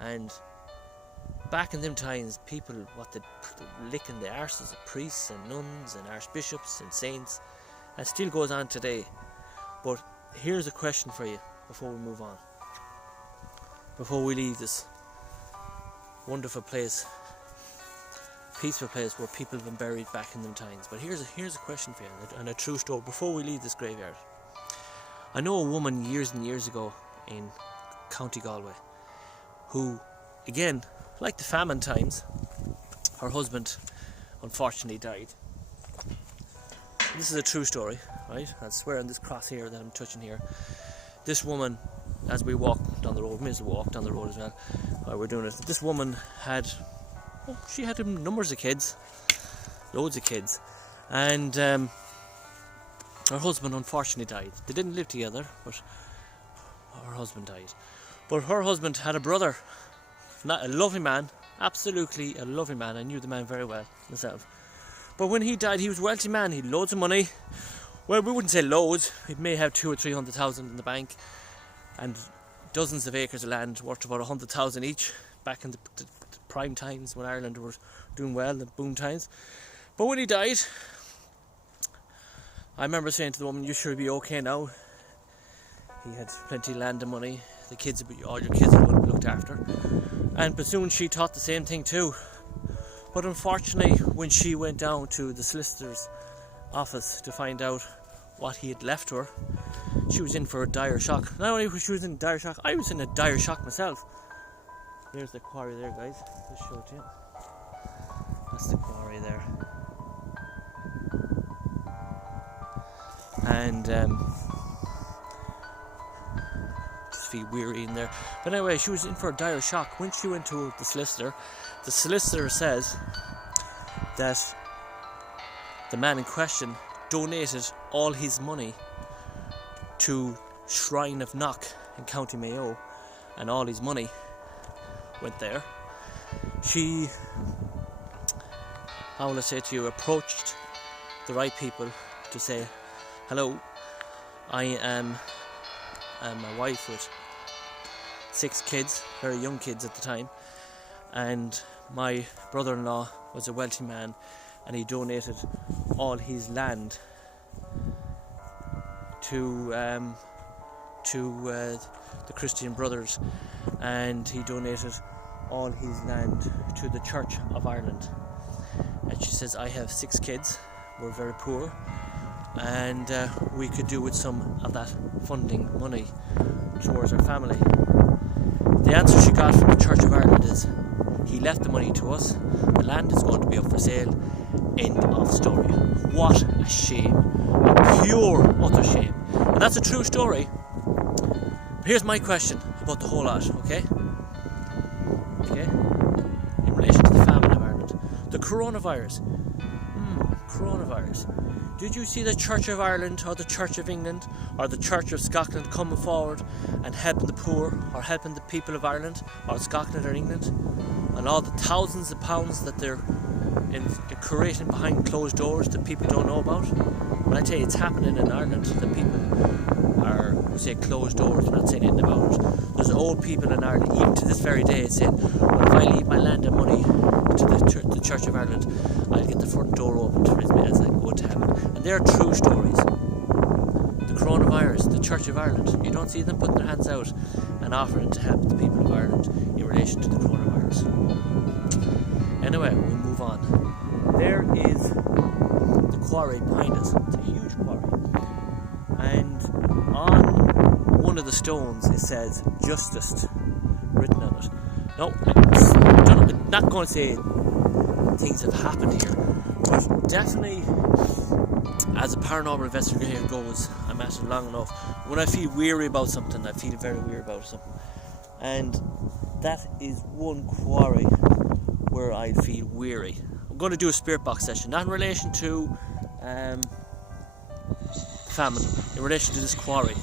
And back in them times, people, they're licking the arses of priests and nuns and archbishops and saints, and still goes on today. But here's a question for you before we move on. Before we leave this wonderful place, peaceful place where people have been buried back in them times. But here's a question for you, and a true story before we leave this graveyard. I know a woman years and years ago in County Galway who, again, like the famine times, her husband unfortunately died. This is a true story, right? I swear on this cross here that I'm touching here. This woman, as we walked down the road, we may as well walk down the road as well while we're doing it. This woman she had numbers of kids, loads of kids, and her husband unfortunately died. They didn't live together, but her husband died. But her husband had a brother, not a lovely man, absolutely a lovely man. I knew the man very well myself. But when he died, he was a wealthy man. He had loads of money. Well, we wouldn't say loads. He may have 200,000 or 300,000 in the bank, and dozens of acres of land worth about 100,000 each. Back in the prime times when Ireland was doing well, the boom times. But when he died, I remember saying to the woman, "You sure be okay now?" He had plenty of land and money. The kids, all your kids would have looked after. But soon she thought the same thing too. But unfortunately, when she went down to the solicitor's office to find out what he had left her, she was in for a dire shock. Not only was she in dire shock, I was in a dire shock myself. There's the quarry there, guys. Just show it to you. That's the quarry there. And just feel weary in there. But anyway, she was in for a dire shock. When she went to the solicitor says that the man in question donated all his money to Shrine of Knock in County Mayo, and all his money went there. She, how will I say to you, approached the right people to say, "Hello, I am my wife with 6 kids, very young kids at the time, and my brother-in-law was a wealthy man, and he donated all his land to the Christian Brothers, and he donated all his land to the Church of Ireland." And she says, "I have 6 kids, we're very poor, and we could do with some of that funding money towards our family." The answer she got from the Church of Ireland is, "He left the money to us, the land is going to be up for sale, end of story." What a shame, a pure, utter shame. And that's a true story. But here's my question about the whole lot, okay? In relation to the famine of Ireland, the coronavirus. Coronavirus. Did you see the Church of Ireland or the Church of England or the Church of Scotland coming forward and helping the poor or helping the people of Ireland or Scotland or England, and all the thousands of pounds that they're creating behind closed doors that people don't know about? When I tell you it's happening in Ireland, that people are, we say closed doors, we're not saying anything about it. There's old people in Ireland, even to this very day, saying, "Well, if I leave my land and money to the Church of Ireland, I'll get the front door open to me as I go to heaven." And they're true stories. The coronavirus, the Church of Ireland, you don't see them putting their hands out and offering to help the people of Ireland in relation to the coronavirus. Anyway, we'll move on. There is the quarry behind us. It's a huge quarry. And on one of the stones it says "Justice" written on it. No, I'm not going to say things have happened here, but definitely, as a paranormal investigator goes, I'm at it long enough. When I feel weary about something, I feel very weary about something. And that is one quarry where I feel weary. going to do a spirit box session, not in relation to famine, in relation to this quarry.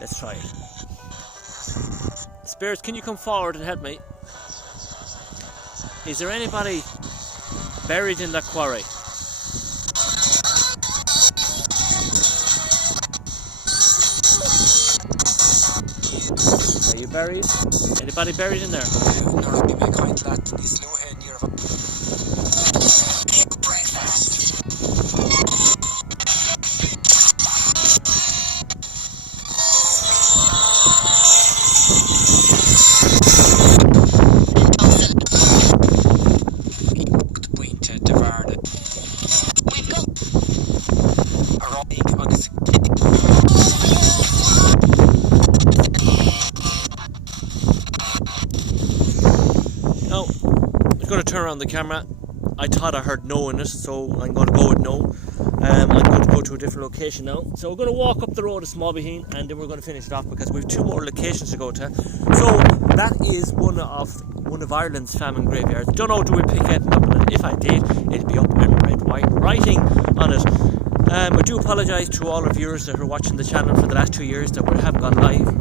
Let's try it. Spirits, can you come forward and help me? Is there anybody buried in that quarry? Are you buried? Anybody buried in there? No, I'm going to turn around the camera. I thought I heard no in it, so I'm going to go with no. I'm going to go to a different location now. So we're going to walk up the road to Smallbean, and then we're going to finish it off because we have 2 more locations to go to. So that is one of Ireland's famine graveyards. Don't know, do we pick anything up on it? If I did, it'd be up in red white writing on it. I do apologise to all the viewers that are watching the channel for the last 2 years that we haven't gone live.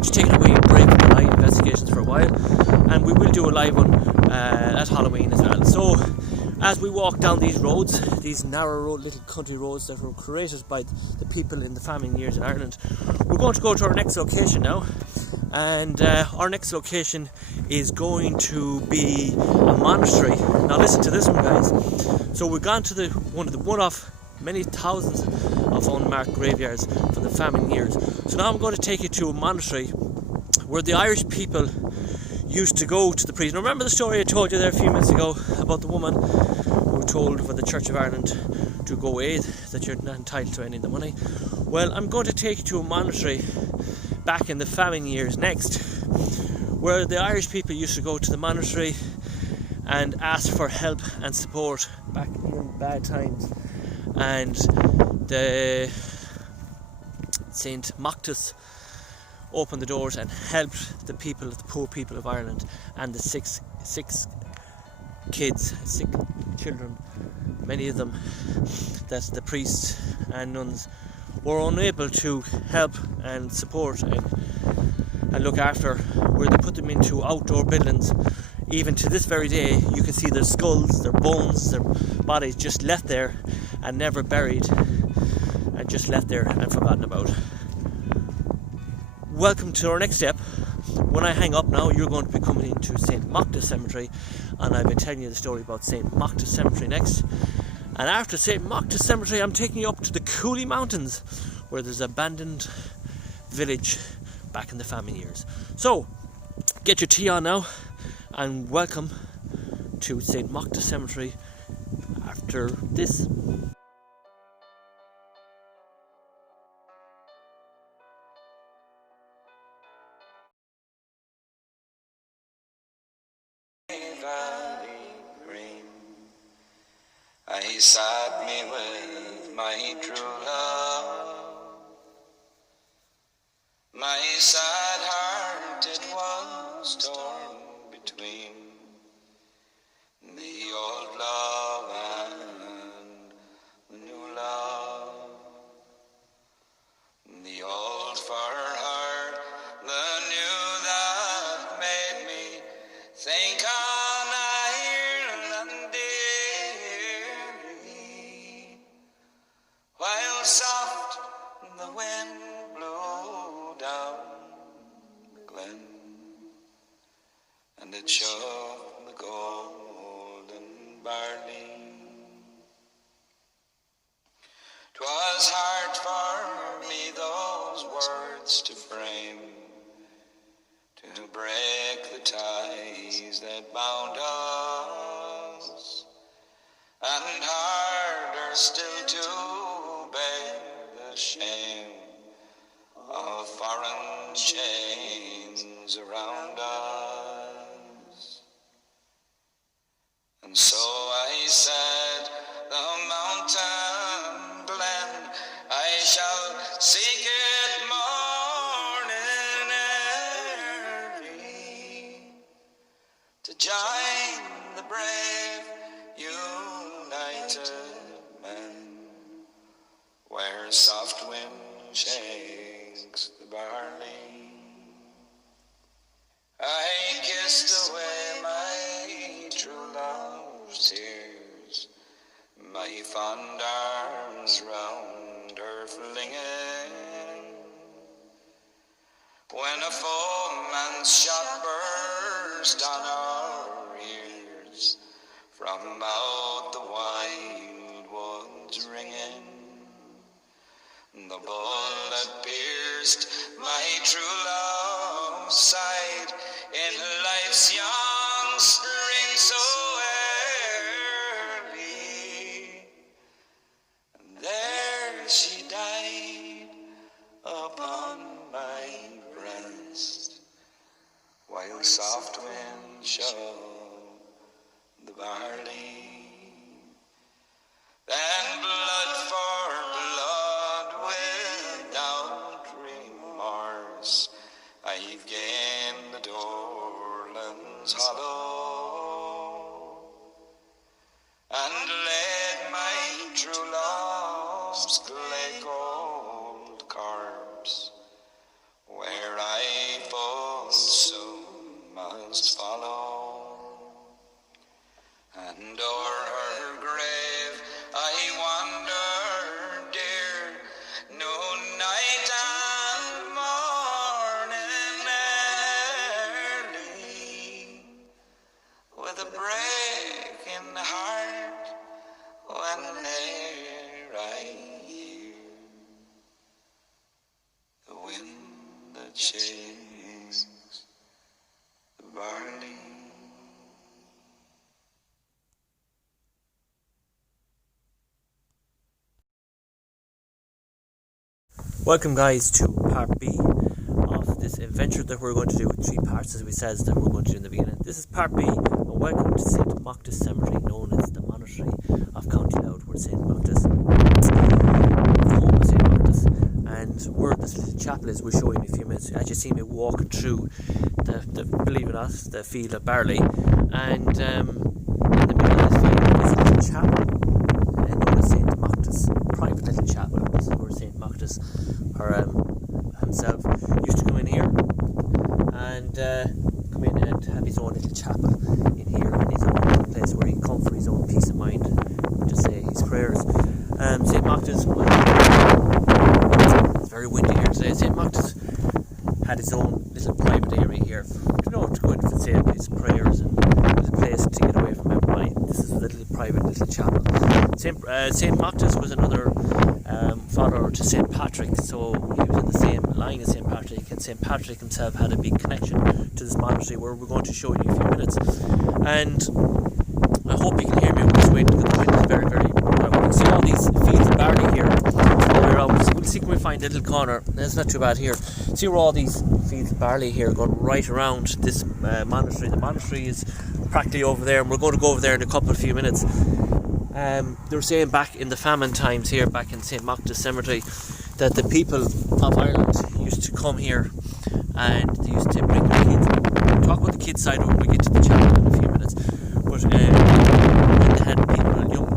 Just taking a wee break from the live investigations for a while, and we will do a live one at Halloween as well. So as we walk down these roads, these narrow little country roads that were created by the people in the famine years in Ireland, we're going to go to our next location now. And our next location is going to be a monastery. Now listen to this one, guys. So we've gone to one of many thousands of unmarked graveyards from the famine years. So now I'm going to take you to a monastery where the Irish people used to go to the priest. Now remember the story I told you there a few minutes ago about the woman who told for the Church of Ireland to go away, that you're not entitled to any of the money? Well, I'm going to take you to a monastery back in the famine years next, where the Irish people used to go to the monastery and ask for help and support back in bad times. And the Saint Mactus opened the doors and helped the people, the poor people of Ireland, and the sick children, many of them that the priests and nuns were unable to help and support and look after, where they put them into outdoor buildings. Even to this very day, you can see their skulls, their bones, their bodies just left there and never buried, and just left there and forgotten about. Welcome to our next step. When I hang up now, you're going to be coming into St. Mactus Cemetery, and I've been telling you the story about St. Mactus Cemetery next. And after St. Mactus Cemetery, I'm taking you up to the Cooley Mountains, where there's an abandoned village back in the famine years. So, get your tea on now, and welcome to St. Mactus Cemetery after this. I sat me with my true love. My sad heart it was torn between the old love and the new love. The old for heart, the new that made me think on Ireland dearly. While soft the wind blew down the glen, and it shook the golden barley. 'Twas hard for me those words to frame, to break the ties that bound us, and harder still to bear the shame of foreign chains around us. And so I said, the mountain glen, I shall seek it morning early, to join the brave bitumen, where soft wind shakes the barley. I kissed away my true love's tears, my fond arms round her flinging, when a foeman's shot burst on our ears, from out the wild woods ringing. The bullet pierced my true love's side in life's young spring so early. There she died upon my breast, while soft wind showed the barley. And blood for blood without remorse, I've gained the Dorlands hollow, and laid my true love's clay cold corpse, where I full soon must follow. And o'er her grave I wander, dear, noon, night, and morning early, with a breaking heart whene'er I hear the wind that shakes the barley. Welcome guys to part B of this adventure that we're going to do with 3 parts, as we said that we're going to do in the beginning. This is part B, and welcome to St. Machtas Cemetery, known as the monastery of County Louth, where St. Machtas, the home of St. Machtas, and where this little chapel is, we'll show you in a few minutes. As you see me walking through the believe it or not, the field of barley, and in the middle of this field is a little chapel, known as St. Machtas, private little chapel. This is where St. Machtas himself used to come in here and come in and have his own little chapel in here, in his own little place where he'd come for his own peace of mind to say his prayers. St. Machtas, it's very windy here today. St. Machtas had his own little private area here, to go in and say his prayers, and a place to get away from everybody. This is a little private little chapel. St. Machtas was another follower to St. Patrick, so he was in the same line as St. Patrick, and St. Patrick himself had a big connection to this monastery, where we're going to show you in a few minutes. And I hope you can hear me with this wind, because the wind is very, very... You can see all these fields of barley here. We'll see, can we find a little corner? It's not too bad here. See where all these fields of barley here going right around this monastery. The monastery is practically over there, and we're going to go over there in a few minutes. They were saying back in the famine times here, back in St. Machtas Cemetery, that the people of Ireland used to come here and they used to bring their kids. We'll talk about the kids side when we get to the chapel in a few minutes. But when they had people, young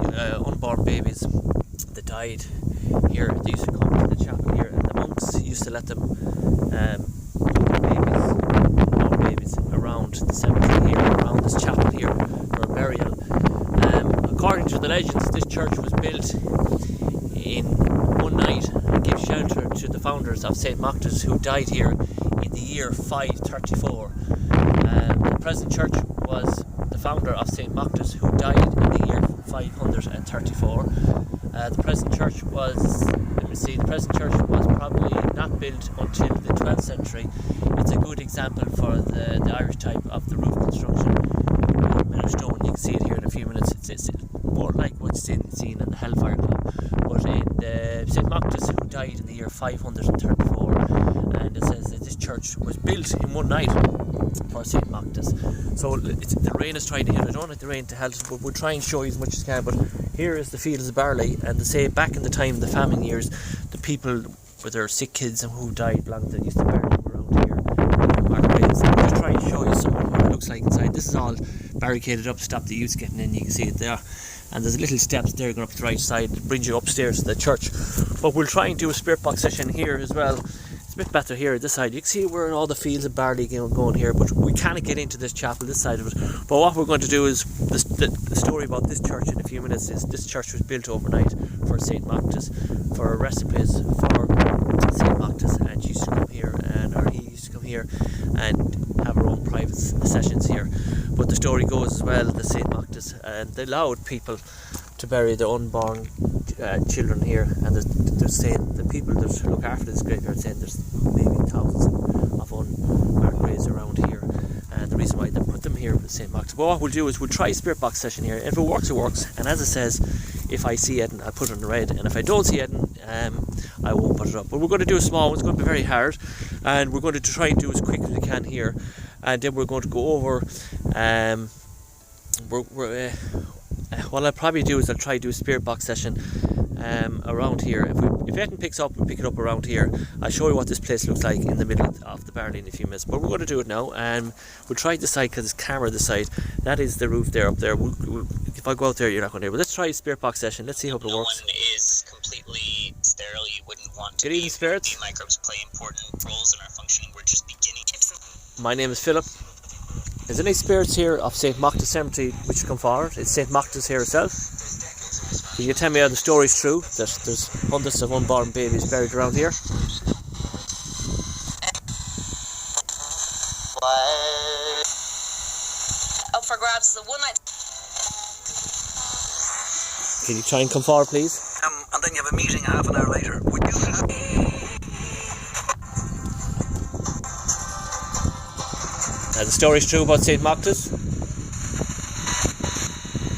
unborn babies that died here, they used to come to the chapel here, and the monks used to let them unborn babies around the cemetery here, around this chapel here for burial. According to the legends, this church was built in one night and gave shelter to the founders of St. Machtas, who died here in the year 534. The present church was the founder of St. Machtas, who died in the year 534. The present church was, probably not built until the 12th century. It's a good example for the Irish type of the roof construction. Stone, you can see it here in a few minutes. It's more like what's seen in the Hellfire Club, but in the St. Machtas, who died in the year 534, and it says that this church was built in one night for St. Machtas. So the rain is trying to hit. I don't want the rain to help us, but we'll try and show you as much as can. But here is the fields of barley, and they say back in the time, the famine years, the people with their sick kids and who died long, they used to bury them around here. I'll just try and show you some of what it looks like inside. This is all barricaded up to stop the youths getting in. You can see it there. And there's little steps there going up the right side that brings you upstairs to the church. But we'll try and do a spirit box session here as well. It's a bit better here at this side. You can see we're in all the fields of barley going here, but we can't get into this chapel, this side of it. But what we're going to do is, the story about this church in a few minutes is this church was built overnight for St. Mactus, for a resting place for St. Mactus, and she used to come here, or he used to come here and have her own private sessions here. But the story goes as well that St. Mactus, and they allowed people to bury their unborn children here, and they're saying the people that look after this graveyard saying there's maybe thousands of unmarked graves around here, and the reason why they put them here with St. Mactus. But what we'll do is we'll try a spirit box session here. If it works, it works, and as it says, if I see Eden, I'll put it in red, and if I don't see Eden, I won't put it up. But we're going to do a small one. It's going to be very hard, and we're going to try and do as quick as we can here, and then we're going to go over what I'll probably do is I'll try to do a spirit box session around here. If Eden picks up, we'll pick it up around here. I'll show you what this place looks like in the middle of the barley in a few minutes. But we're going to do it now, and we'll try this side because it's camera this side. That is the roof there up there. If I go out there, you're not going to hear. But let's try a spirit box session. Let's see how it works. No one is completely sterile. You wouldn't want to Good evening, spirits. The microbes play important roles in our functioning. We're just beginning. My name is Philip. Is there any spirits here of St. Mactus Cemetery which come forward? It's St. Mactus here herself. Can you tell me how the story's true? That there's hundreds of unborn babies buried around here? Up for grabs is a one night. Can you try and come forward, please? And then you have a meeting half an hour later. Would you have... The story's true about St. Mactus.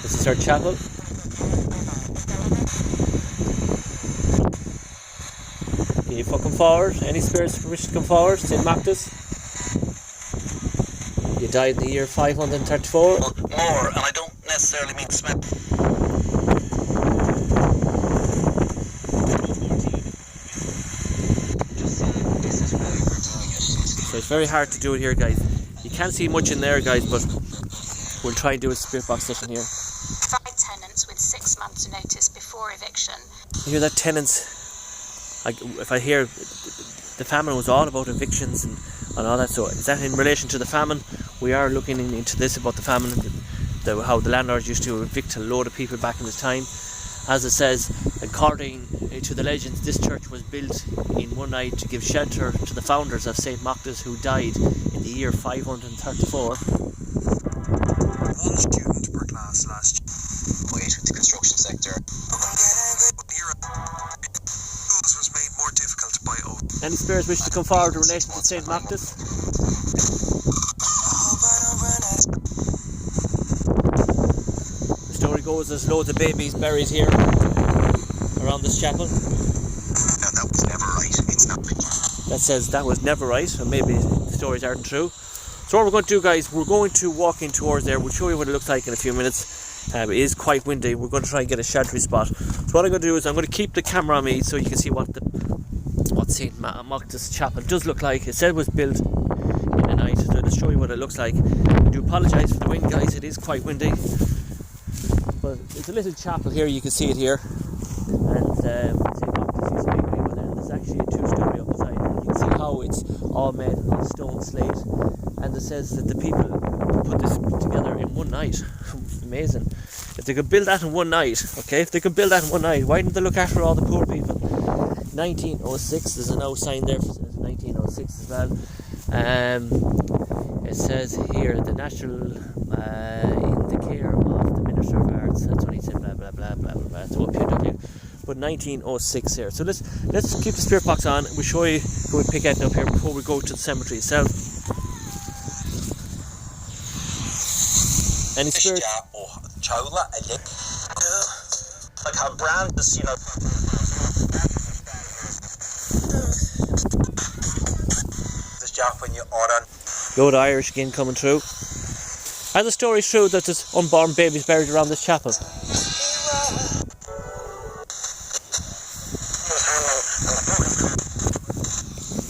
This is her chapel. Can you come forward? Any spirits wish to come forward? St. Mactus. You died in the year 534. More, and I don't necessarily mean Smith. So it's very hard to do it here, guys. You can't see much in there, guys, but we'll try and do a spirit box session here. 5 tenants with 6 months notice before eviction. You hear that, tenants? If I hear the famine was all about evictions and all that, so is that in relation to the famine? We are looking into this about the famine, how the landlords used to evict a load of people back in the time. As it says, according to the legends, this church was built in one night to give shelter to the founders of St. Mactus who died in the year 534. One student per class last year. With the construction sector. Schools was made more difficult by oath. Any spirits wish to come forward in relation to St. Mactus? The story goes there's loads of babies buried here around this chapel. And that was never right. It's not. That says that was never right, or maybe the stories aren't true. So what we're going to do, guys, we're going to walk in towards there. We'll show you what it looks like in a few minutes. It is quite windy. We're going to try and get a sheltery spot. So what I'm going to do is I'm going to keep the camera on me so you can see what St. Mactus Chapel does look like. It said it was built in the night, so let's show you what it looks like. I do apologise for the wind, guys. It is quite windy. But it's a little chapel here. You can see it here. And St. Mactus used to be a big one, and there's actually a 2-story up the side. And you can see how it's all made of stone slate. And it says that the people put this together in one night. Amazing. If they could build that in one night, okay, if they could build that in one night, why didn't they look after all the poor people? 1906, there's a no sign there for 1906 as well. It says here, the national, in the care of the Minister of Arts, that's what he said, blah, blah, blah, blah, blah, blah. So but 1906 here. So let's keep the spirit box on. We'll show you, go and pick it up here before we go to the cemetery itself. Any spirits? Like how brand is, you know. This job when you order. Load of Irish again coming through. Are the stories true that there's unborn babies buried around this chapel?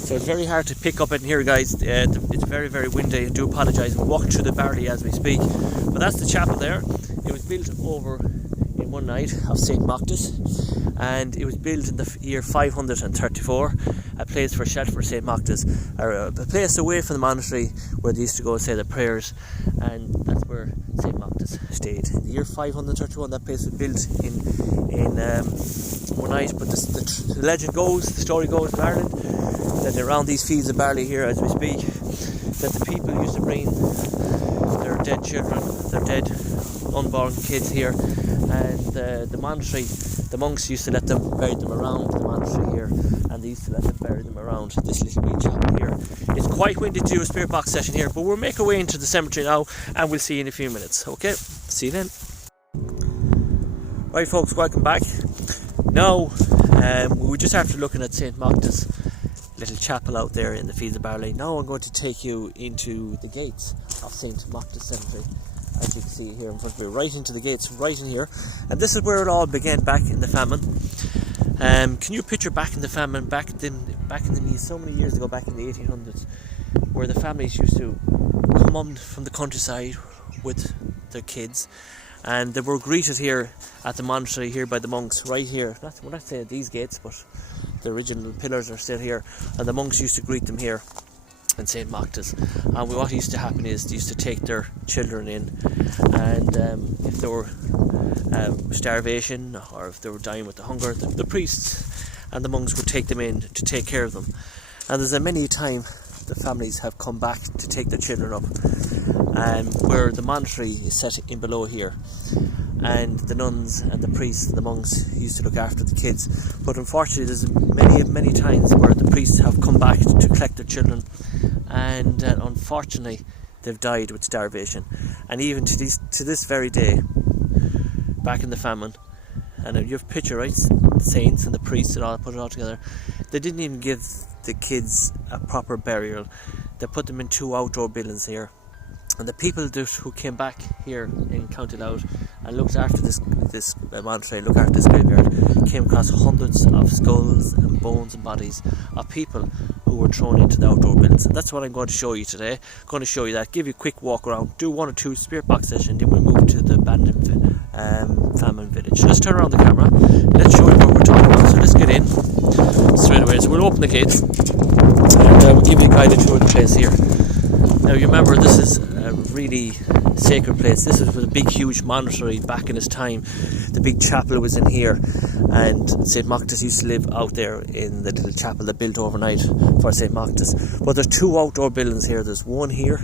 So it's very hard to pick up in here, guys. It's very, very windy. I do apologise. We're walking through the barley as we speak. But that's the chapel there. It was built over in one night of St. Moctus, and it was built in the year 534, a place for shelter for St. Moctus, or a place away from the monastery where they used to go and say their prayers, and that's where St. Moctus stayed. In the year 531, that place was built in one night, but the legend goes, the story goes in Ireland, that around these fields of barley here as we speak, that the people used to bring their dead children, their dead unborn kids here, and the monastery, the monks used to let them bury them around the monastery here, and they used to let them bury them around this little wee chapel here. It's quite windy to do a spirit box session here, but we'll make our way into the cemetery now, and we'll see you in a few minutes. Okay, see you then. Right folks, welcome back. Now, we were just after looking at St. Moctus little chapel out there in the fields of barley. Now I'm going to take you into the gates of St. Moctus Cemetery, as you can see here in front of me, right into the gates, right in here. And this is where it all began back in the famine. Can you picture back in the famine, back in so many years ago, back in the 1800s, where the families used to come on from the countryside with their kids, and they were greeted here at the monastery here by the monks right here. We're not saying these gates, but the original pillars are still here, and the monks used to greet them here in St. Moctus. And what used to happen is they used to take their children in, and if there were starvation or if they were dying with the hunger, the priests and the monks would take them in to take care of them. And there's a many time the families have come back to take their children up, where the monastery is set in below here, and the nuns and the priests and the monks used to look after the kids. But unfortunately there's many times where the priests have come back to collect their children, and unfortunately they've died with starvation. And even to this very day, back in the famine, and you have a picture, right, the saints and the priests and all, put it all together, they didn't even give the kids a proper burial. They put them in 2 outdoor buildings here. And the people who came back here in County Louth and looked after this monastery, looked after this graveyard, came across hundreds of skulls and bones and bodies of people who were thrown into the outdoor buildings. And that's what I'm going to show you today. I'm going to show you that, give you a quick walk around, do 1 or 2 spirit box sessions, then we'll move to the abandoned famine village. Let's turn around the camera, let's show you what we're talking about. So let's get in straight away. So we'll open the gates, and we'll give you a guided tour of the place here. Now you remember, this is a really sacred place. This was a big huge monastery back in its time. The big chapel was in here, and St. Moctus used to live out there in the little chapel they built overnight for St. Moctus. But there's 2 outdoor buildings here. There's one here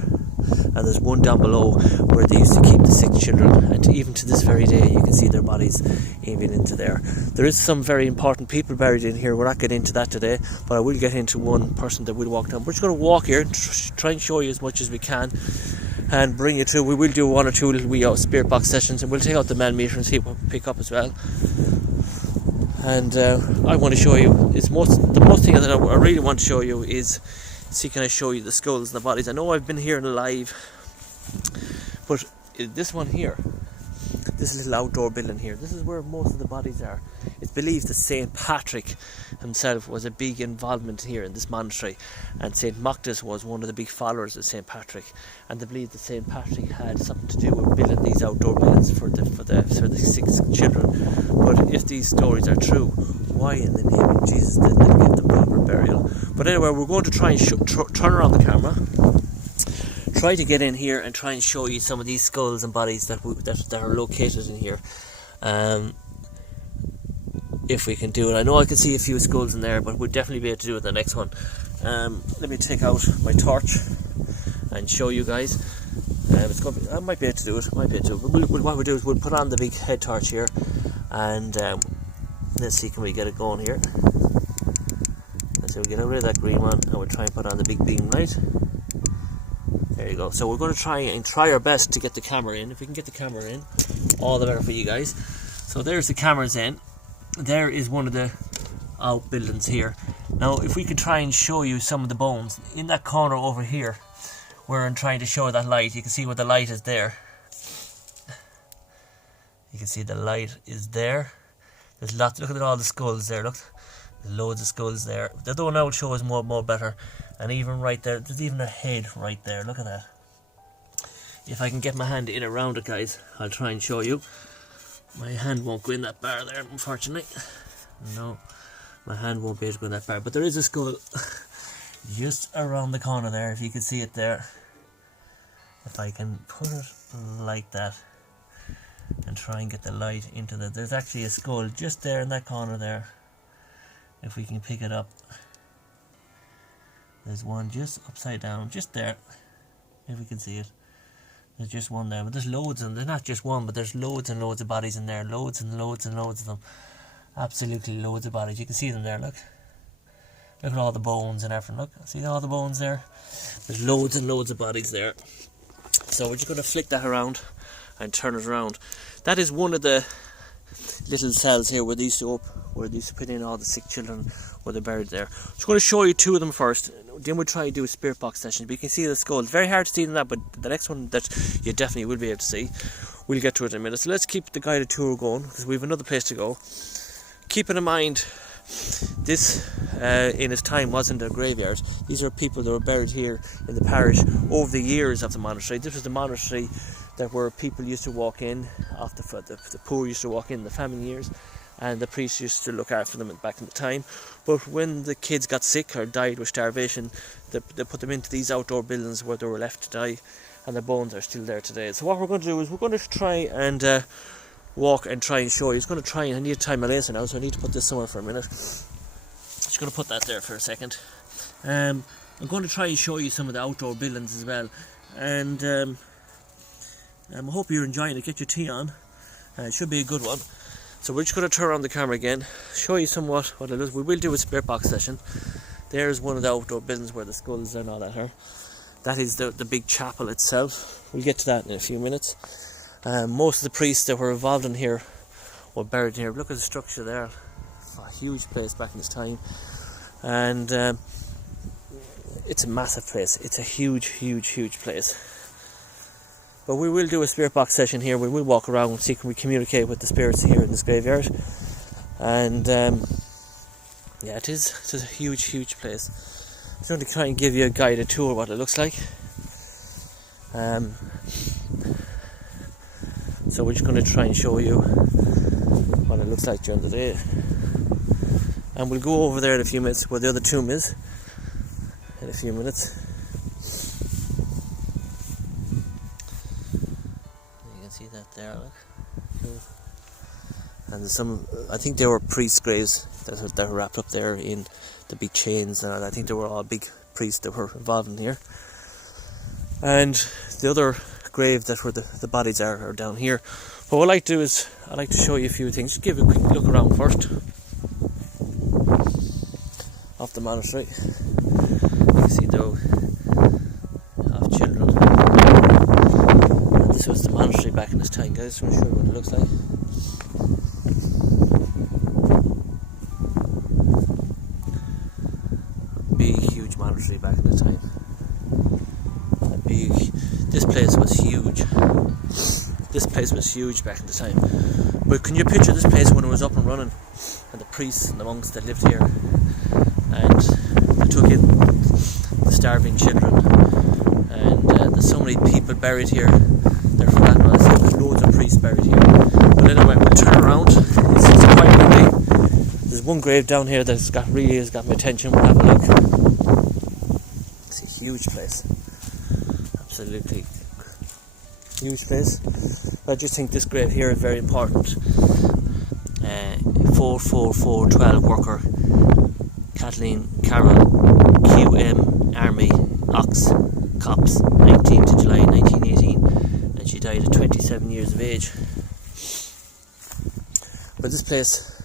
and there's one down below where they used to keep the sick children, and even to this very day you can see their bodies even into there. There is some very important people buried in here. We're not getting into that today, but I will get into one person that will walk down. We're just going to walk here and try and show you as much as we can and bring you through. We will do 1 or 2 little wee spirit box sessions, and we'll take out the man meter and see what we pick up as well. And I want to show you the most thing that I really want to show you is, see, can I show you the skulls and the bodies? I know I've been here live, but this one here, this little outdoor building here, this is where most of the bodies are. It's believed that St. Patrick himself was a big involvement here in this monastery, and St. Moctus was one of the big followers of St. Patrick, and they believe that St. Patrick had something to do with building these outdoor buildings for the sick children. But if these stories are true, why in the name of Jesus didn't they give them proper burial? But anyway, we're going to try and turn around the camera, try to get in here and try and show you some of these skulls and bodies that are located in here. If we can do it. I know I can see a few skulls in there, but we'll definitely be able to do it in the next one. Let me take out my torch and show you guys. I might be able to do it. What we'll do is we'll put on the big head torch here, and let's see, can we get it going here? So we'll get rid of that green one, and we'll try and put on the big beam light. There you go. So we're going to try our best to get the camera in. If we can get the camera in, all the better for you guys. So there's the cameras in. There is one of the outbuildings here. Now if we could try and show you some of the bones in that corner over here, where I'm trying to show that light, you can see where the light is there. You can see the light is there. There's lots. Look at all the skulls there. Look, there's loads of skulls there. The other one I will show is more better. And even right there, there's even a head right there. Look at that. if I can get my hand in around it, guys, I'll try and show you. My hand won't go in that bar there, unfortunately. No, my hand won't be able to go in that bar. But there is a skull just around the corner there, if you can see it there. If I can put it like that and try and get the light into that. There's actually a skull just there in that corner there. If we can pick it up. There's one just upside down, just there. If we can see it. There's just one there, but there's loads, and there's not just one, but there's loads and loads of bodies in there. Loads and loads and loads of them. Absolutely loads of bodies. You can see them there, look. Look at all the bones and everything, look. See all the bones there? There's loads and loads of bodies there. So we're just going to flick that around and turn it around. That is one of the little cells here where they used to put in all the sick children where they're buried there. Just going to show you two of them first. Then we'll try to do a spirit box session. But you can see the skull. It's very hard to see in that, but the next one that you definitely will be able to see. We'll get to it in a minute. So let's keep the guided tour going, because we have another place to go. Keeping in mind, this in its time wasn't a graveyard. These are people that were buried here in the parish over the years of the monastery. This was the monastery that where people used to walk in, the poor used to walk in the famine years, and the priests used to look after them back in the time. But when the kids got sick or died with starvation, they put them into these outdoor buildings where they were left to die, and the bones are still there today. So what we're going to do is we're going to try and walk and try and show you. It's going to try and I need to tie my lace now, so I need to put this somewhere for a minute. Just going to put that there for a second. I'm going to try and show you some of the outdoor buildings as well, and I hope you're enjoying it. Get your tea on. It should be a good one. So we're just going to turn on the camera again, show you somewhat what it is. We will do a spirit box session. There's one of the outdoor buildings where the skulls and all that are. That is the big chapel itself. We'll get to that in a few minutes. Most of the priests that were involved in here were buried in here. Look at the structure there. A huge place back in this time. And it's a massive place. It's a huge, huge, huge place. But we will do a spirit box session here. We will walk around and see can we communicate with the spirits here in this graveyard. And yeah, it's a huge, huge place. I'm going to try and give you a guided tour of what it looks like. So we're just going to try and show you what it looks like during the day. And we'll go over there in a few minutes where the other tomb is. In a few minutes. You can see that there, look. And some, I think they were priests' graves that were wrapped up there in the big chains, and I think they were all big priests that were involved in here. And the other grave that where the bodies are down here. But what I like to do is I like to show you a few things. Just give a quick look around first of the monastery. You can see though of children. And this was the monastery back in this time, guys. I'm not sure what it looks like. Big, huge monastery back in the time. This place was huge. This place was huge back in the time. But can you picture this place when it was up and running, and the priests and the monks that lived here, and they took in the starving children, and there's so many people buried here. There's loads of priests buried here. But anyway, we'll turn around. It's quite windy. There's one grave down here that's got my attention. We'll have a look. It's a huge place. Absolutely huge place. I just think this grave here is very important. 44412 worker Kathleen Carroll, QM Army Ox Cops, 19th of July 1918, and she died at 27 years of age. But this place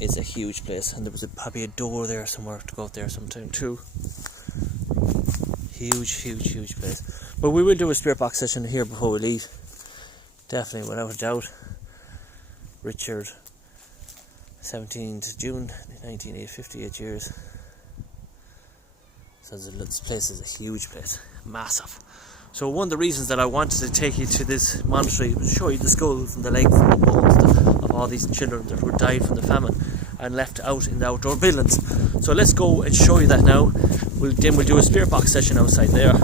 is a huge place, and there was probably a door there somewhere to go out there sometime too. Huge, huge, huge place. But we will do a spirit box session here before we leave. Definitely, without a doubt. Richard, 17th June 1980, 58 years. So this place is a huge place, massive. So one of the reasons that I wanted to take you to this monastery was to show you the skulls and the legs and the bones of all these children that were died from the famine and left out in the outdoor buildings. So let's go and show you that now. Then we'll do a spirit box session outside there.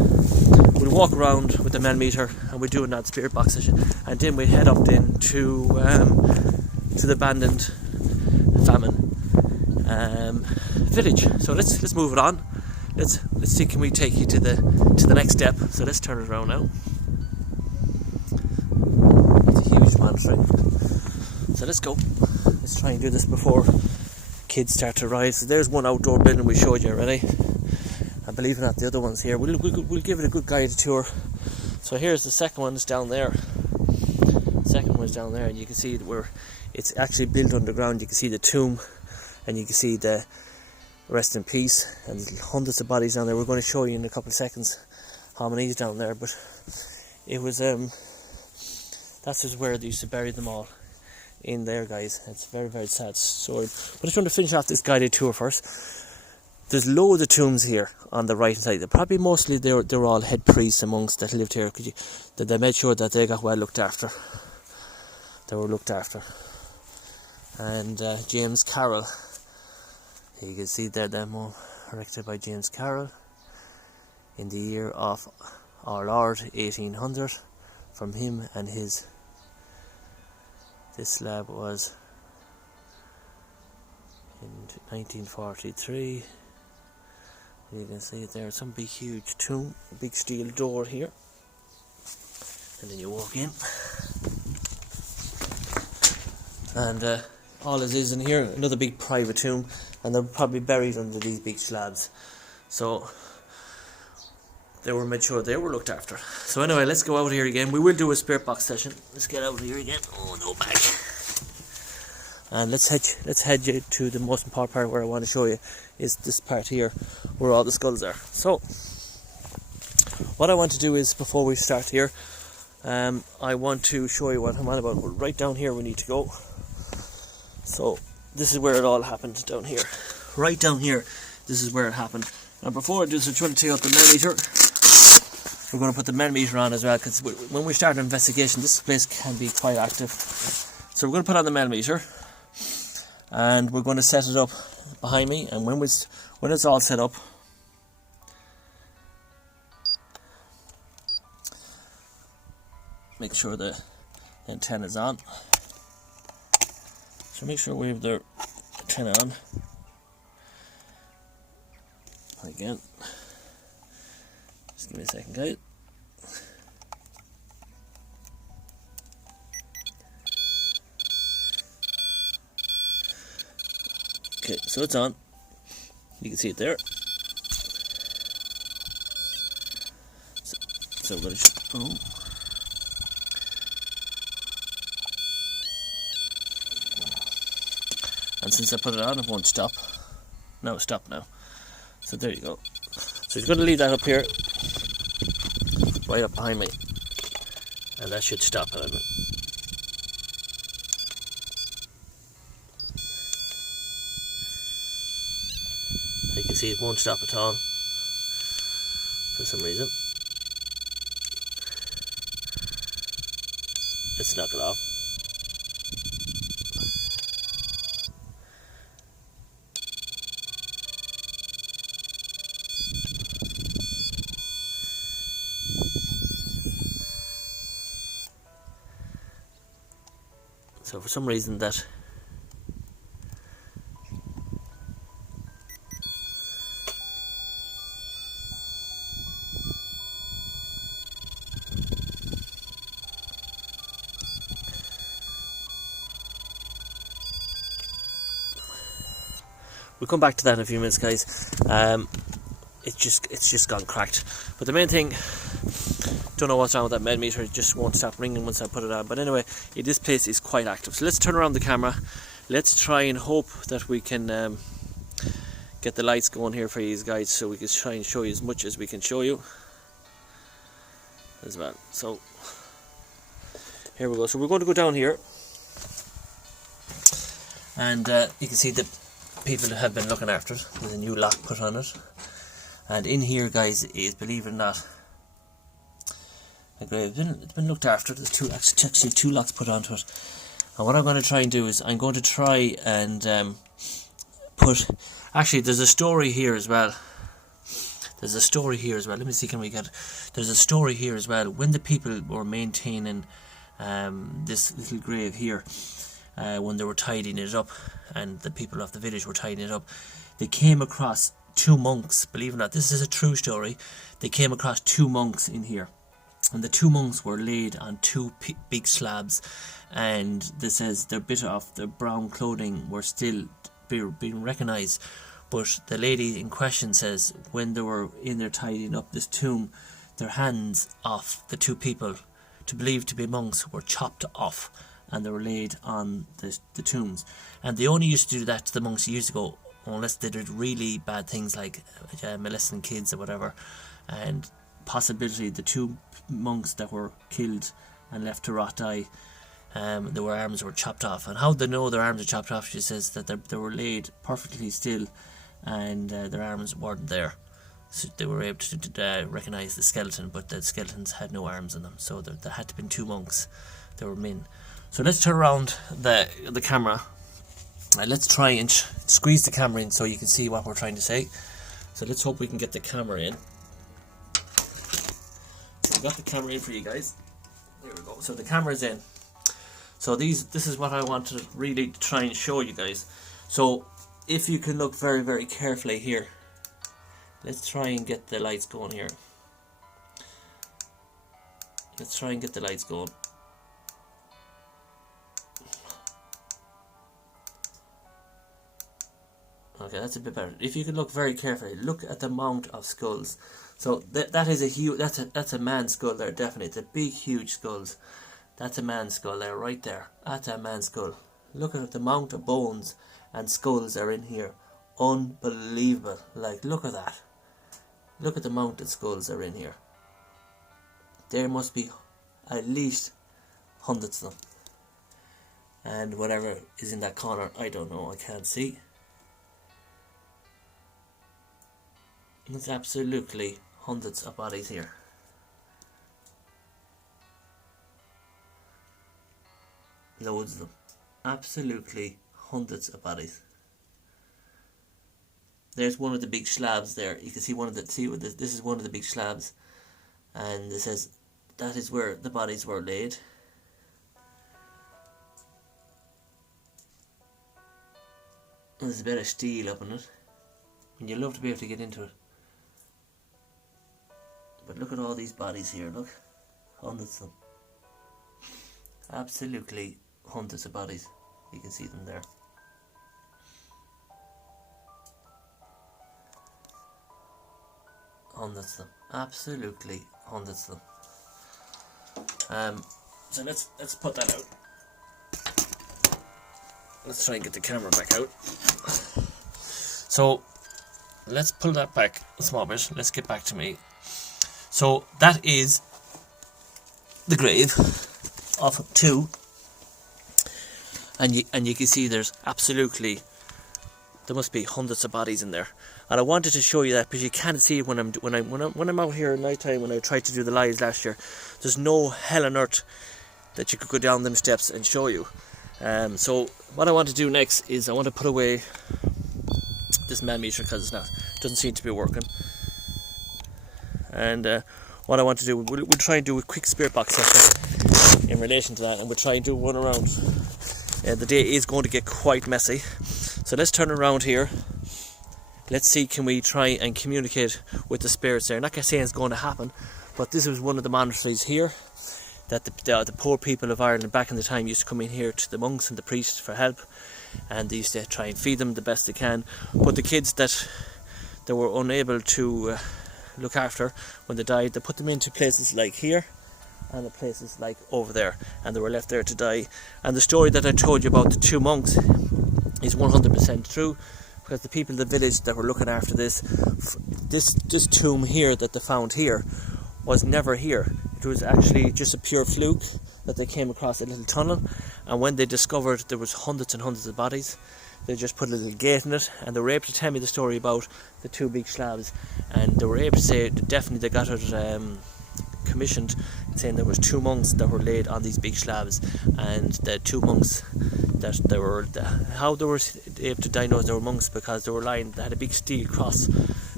We'll walk around with the millimeter, and we do another spirit box session, and then we head up then to the abandoned Famine village. So let's move it on. Let's see, can we take you to the next step? So let's turn it around now. It's a huge monitoring. So let's go. Let's try and do this before kids start to arrive. So there's one outdoor building we showed you already. And believe it or not, the other ones here. We'll give it a good guided tour. So here's the second one. It's down there. The second one's down there, and you can see where it's actually built underground. You can see the tomb, and you can see the rest in peace, and there's hundreds of bodies down there. We're going to show you in a couple of seconds how many is down there, but it was that's just where they used to bury them all, in there, guys. It's a very, very sad story. But I just want to finish off this guided tour first. There's loads of tombs here on the right hand side. They're probably mostly they were all head priests and monks that lived here. That they made sure that they got well looked after. They were looked after. And James Carroll, you can see there demo erected by James Carroll in the year of our Lord 1800. From him and his, this slab was in 1943. You can see it there, some big huge tomb, a big steel door here, and then you walk in, and all it is in here, another big private tomb, and they're probably buried under these big slabs. So they were made sure they were looked after. So anyway, let's go out here again. We will do a spirit box session. Let's get out here again. Oh, no bag. And let's head you to the most important part where I want to show you is this part here where all the skulls are. So what I want to do is, before we start here, I want to show you what I'm on about. Right down here we need to go. So this is where it all happened, down here. Right down here, this is where it happened. Now before I do this, I'm trying to take out the millimeter. We're going to put the millimeter on as well, because when we start an investigation, this place can be quite active. So we're going to put on the millimeter, and we're going to set it up behind me, and when it's all set up, make sure the antenna is on. So make sure we have the antenna on. Again, just give me a second, guys. Okay, so it's on. You can see it there. So we're going to boom. And since I put it on, it won't stop. No, stop now. So there you go. So you're going to leave that up here, right up behind me, and that should stop it. You can see it won't stop at all for some reason. Let's knock it off. So for some reason that we'll come back to that in a few minutes, guys. It's just gone cracked. But the main thing, don't know what's wrong with that millimeter, it just won't stop ringing once I put it on. But anyway, this place is quite active. So let's turn around the camera. Let's try and hope that we can get the lights going here for you guys, so we can try and show you as much as we can show you as well. So here we go. So we're going to go down here, and you can see the people that have been looking after it. There's a new lock put on it, and in here, guys, is, believe it or not, a grave. It's been looked after. There's actually two locks put onto it. And what I'm going to try and do is I'm going to try and put. Actually, there's a story here as well. There's a story here as well. Let me see, can we get... There's a story here as well. When the people were maintaining this little grave here, when they were tidying it up, and the people of the village were tidying it up, they came across 2 monks. Believe it or not, this is a true story. They came across 2 monks in here, and the 2 monks were laid on 2 big slabs, and this says their bit of their brown clothing were still being recognised. But the lady in question says when they were in there tidying up this tomb, their hands off the 2 people, to believe to be monks, were chopped off, and they were laid on the tombs. And they only used to do that to the monks years ago, unless they did really bad things like molesting kids or whatever. And possibly the 2 monks that were killed and left to rot die, their arms were chopped off. And how they know their arms are chopped off, she says that they were laid perfectly still, and their arms weren't there. So they were able to recognise the skeleton, but the skeletons had no arms in them. So there had to have been 2 monks. They were men. So let's turn around the camera. Let's try and squeeze the camera in so you can see what we're trying to say. So let's hope we can get the camera in. So we got the camera in for you guys. There we go. So the camera's in. So this is what I want to really try and show you guys. So if you can look very, very carefully here. Let's try and get the lights going here. Let's try and get the lights going. Okay, that's a bit better. If you can look very carefully, look at the amount of skulls. So that is a huge. That's a man's skull there, definitely. It's a big, huge skulls. That's a man's skull there, right there. That's a man's skull. Look at the amount of bones and skulls are in here. Unbelievable. Like, look at that. Look at the amount of skulls are in here. There must be at least hundreds of them. And whatever is in that corner, I don't know. I can't see. There's absolutely hundreds of bodies here. Loads of them. Absolutely hundreds of bodies. There's one of the big slabs there. You can see one of the this is one of the big slabs, and it says that is where the bodies were laid. And there's a bit of steel up in it, and you'd love to be able to get into it. But look at all these bodies here. Look, hundreds of them. Absolutely hundreds of bodies. You can see them there. Hundreds of them. Absolutely hundreds of them. So let's put that out. Let's try and get the camera back out. So let's pull that back a small bit. Let's get back to me. So that is the grave of 2, and you can see there's absolutely, there must be hundreds of bodies in there. And I wanted to show you that because you can't see it when I'm out here at night time. When I tried to do the lives last year, there's no hell on earth that you could go down them steps and show you. So what I want to do next is I want to put away this man meter because it doesn't seem to be working. And what I want to do, we'll try and do a quick spirit box session in relation to that, and we'll try and do one around. The day is going to get quite messy, so let's turn around here. Let's see, can we try and communicate with the spirits there? Not saying it's going to happen, but this was one of the monasteries here that the poor people of Ireland back in the time used to come in here to the monks and the priests for help, and they used to try and feed them the best they can. But the kids that they were unable to look after when they died, they put them into places like here and the places like over there, and they were left there to die. And the story that I told you about the 2 monks is 100% true, because the people in the village that were looking after this tomb here that they found here was never here. It was actually just a pure fluke that they came across a little tunnel, and when they discovered there was hundreds and hundreds of bodies, they just put a little gate in it, and they were able to tell me the story about the 2 big slabs, and they were able to say that definitely they got it commissioned, saying there was 2 monks that were laid on these big slabs, and the 2 monks that they were, how they were able to diagnose they were monks, because they were lying, they had a big steel cross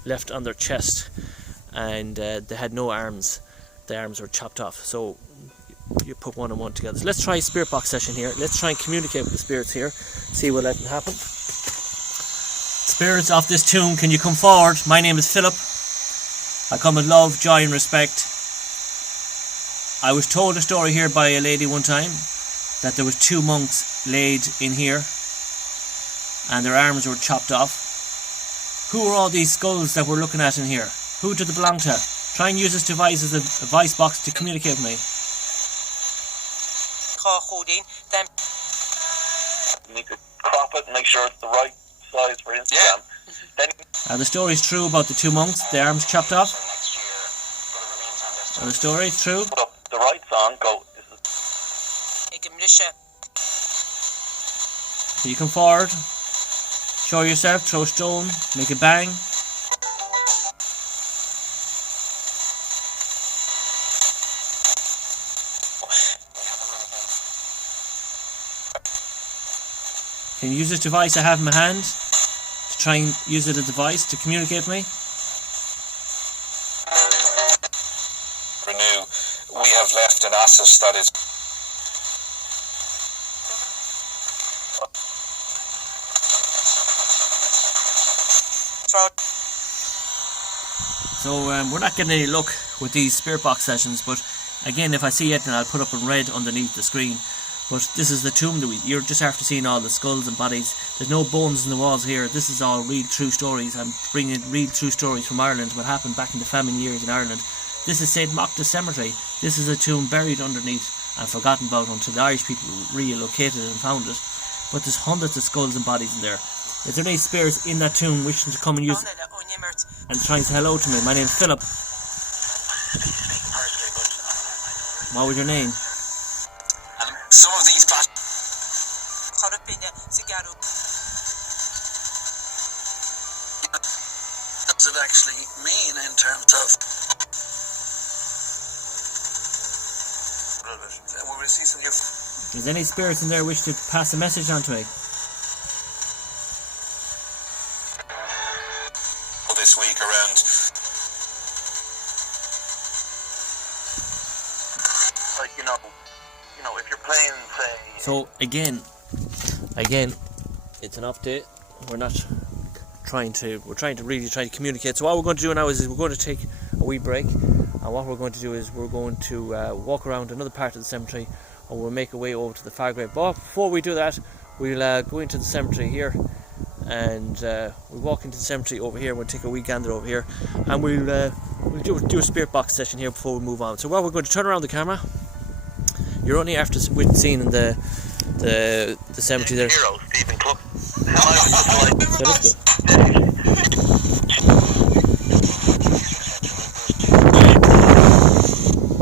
left on their chest, and they had no arms. The arms were chopped off. So you put one and one together. So let's try a spirit box session here. Let's try and communicate with the spirits here. See what let happen. Spirits of this tomb, can you come forward? My name is Philip. I come with love, joy and respect. I was told a story here by a lady one time that there was 2 monks laid in here and their arms were chopped off. Who are all these skulls that we're looking at in here? Who do they belong to? Try and use this device as a voice box to communicate with me. You need to crop it and make sure it's the right size for Instagram. Then The story is true about the 2 monks, the arms chopped off. And the story is true. put up the right song, go, this is So you come forward, show yourself, throw a stone, make a bang. Can you use this device I have in my hand to try and use it as a device to communicate with me? Renew, we have left an asset that is So we're not getting any luck with these spirit box sessions, but again, if I see it, then I'll put up in red underneath the screen. But this is the tomb that you're just after seeing all the skulls and bodies. There's no bones in the walls here. This is all real true stories. I'm bringing real true stories from Ireland, what happened back in the famine years in Ireland. This is St. Machta's Cemetery. This is a tomb buried underneath and forgotten about until the Irish people relocated it and found it. But there's hundreds of skulls and bodies in there. Is there any spirits in that tomb wishing to come and use and try and say hello to me? My name's Philip. What was your name? some of these does it actually mean in terms of when we see some new Is any spirits in there wish to pass a message on to me? this week around like you know if you're playing say So again, it's an update. We're trying to really try to communicate. So what we're going to do now is we're going to take a wee break, and what we're going to do is we're going to walk around another part of the cemetery, and we'll make our way over to the far grave. But before we do that, we'll go into the cemetery here, and we'll walk into the cemetery over here. We'll take a wee gander over here, and we'll do a spirit box session here before we move on. So what we're going to turn around the camera. You're only after seeing in the cemetery there. hero Stephen Club. So let's go.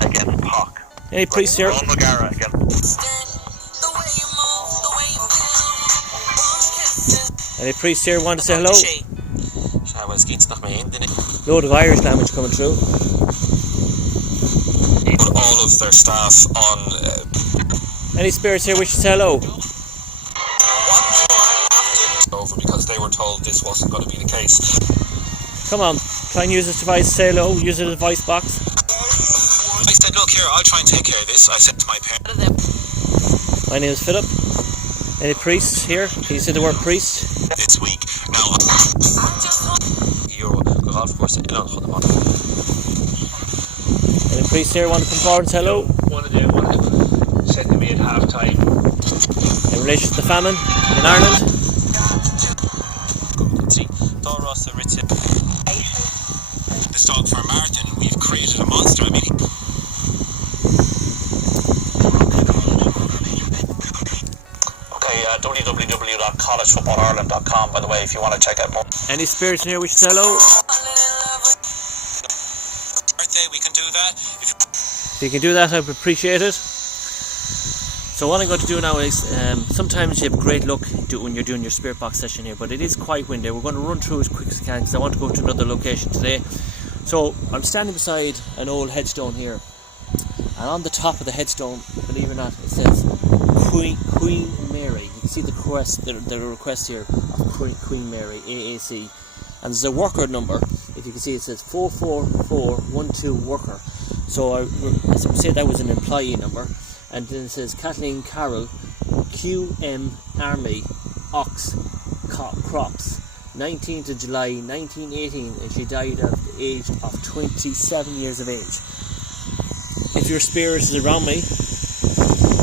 Against Pock. Any priests here? Ron Magara against Any priests here want to say hello? put Load of Irish language coming through. all of their staff on Any spirits here wish to say hello? over because they were told this wasn't going to be the case. Come on, try and use this device, say hello, use it as a voice box. I said, look here, I'll try and take care of this. I said to my parents My name is Philip. Any priests here? Can you say the word priest? this week. Now, Any priests here want to come forward and say hello? One of them said to me at half time, In relation to the famine in Ireland? this dog for a marathon, and we've created a monster. I mean, www.collegefootballireland.com, by the way, if you want to check out more. Any spirits in here wish to say hello? Birthday, we can do that. If you can do that, I'd appreciate it. So what I'm going to do now is, sometimes you have great luck when you're doing your spirit box session here, but it is quite windy. We're going to run through as quick as I can because I want to go to another location today. So I'm standing beside an old headstone here, and on the top of the headstone, believe it or not, it says Queen Mary. You can see the request here of Queen Mary, AAC, and there's a worker number. If if you can see, it says 44412 worker. So I say that was an employee number. And then it says Kathleen Carroll, QM Army, Ox Crops, 19th of July 1918, and she died at the age of 27 years of age. If your spirit is around me,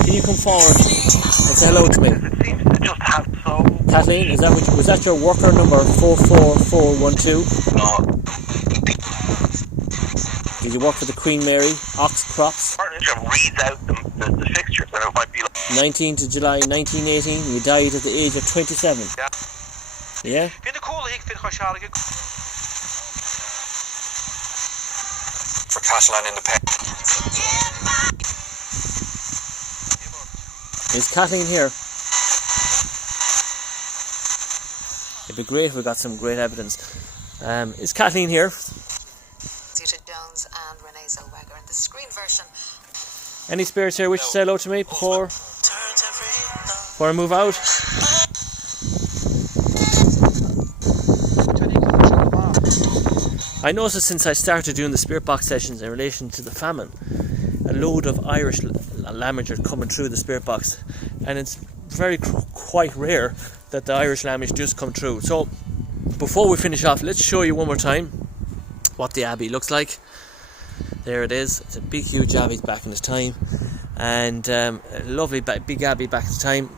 can you come forward and say hello to me? It seems to just have so... Kathleen, was that your worker number 44412? No. Did you work for the Queen Mary, Ox Crops? Partnership reads out the fixtures, and it might be like... 19th of July 1918, you died at the age of 27. Yeah. Yeah? For Catalan independence. Is Kathleen here? It'd be great if we got some great evidence. Is Kathleen here? Zita Jones and Renee Zellweger in the screen version. Any spirits here wish to say hello to me before I move out? I noticed since I started doing the spirit box sessions in relation to the famine, a load of Irish language are coming through the spirit box, and it's quite rare that the Irish language does come through. So before we finish off, let's show you one more time what the Abbey looks like. There it is. It's a big huge Abbey back in its time, and a lovely big Abbey back in its time.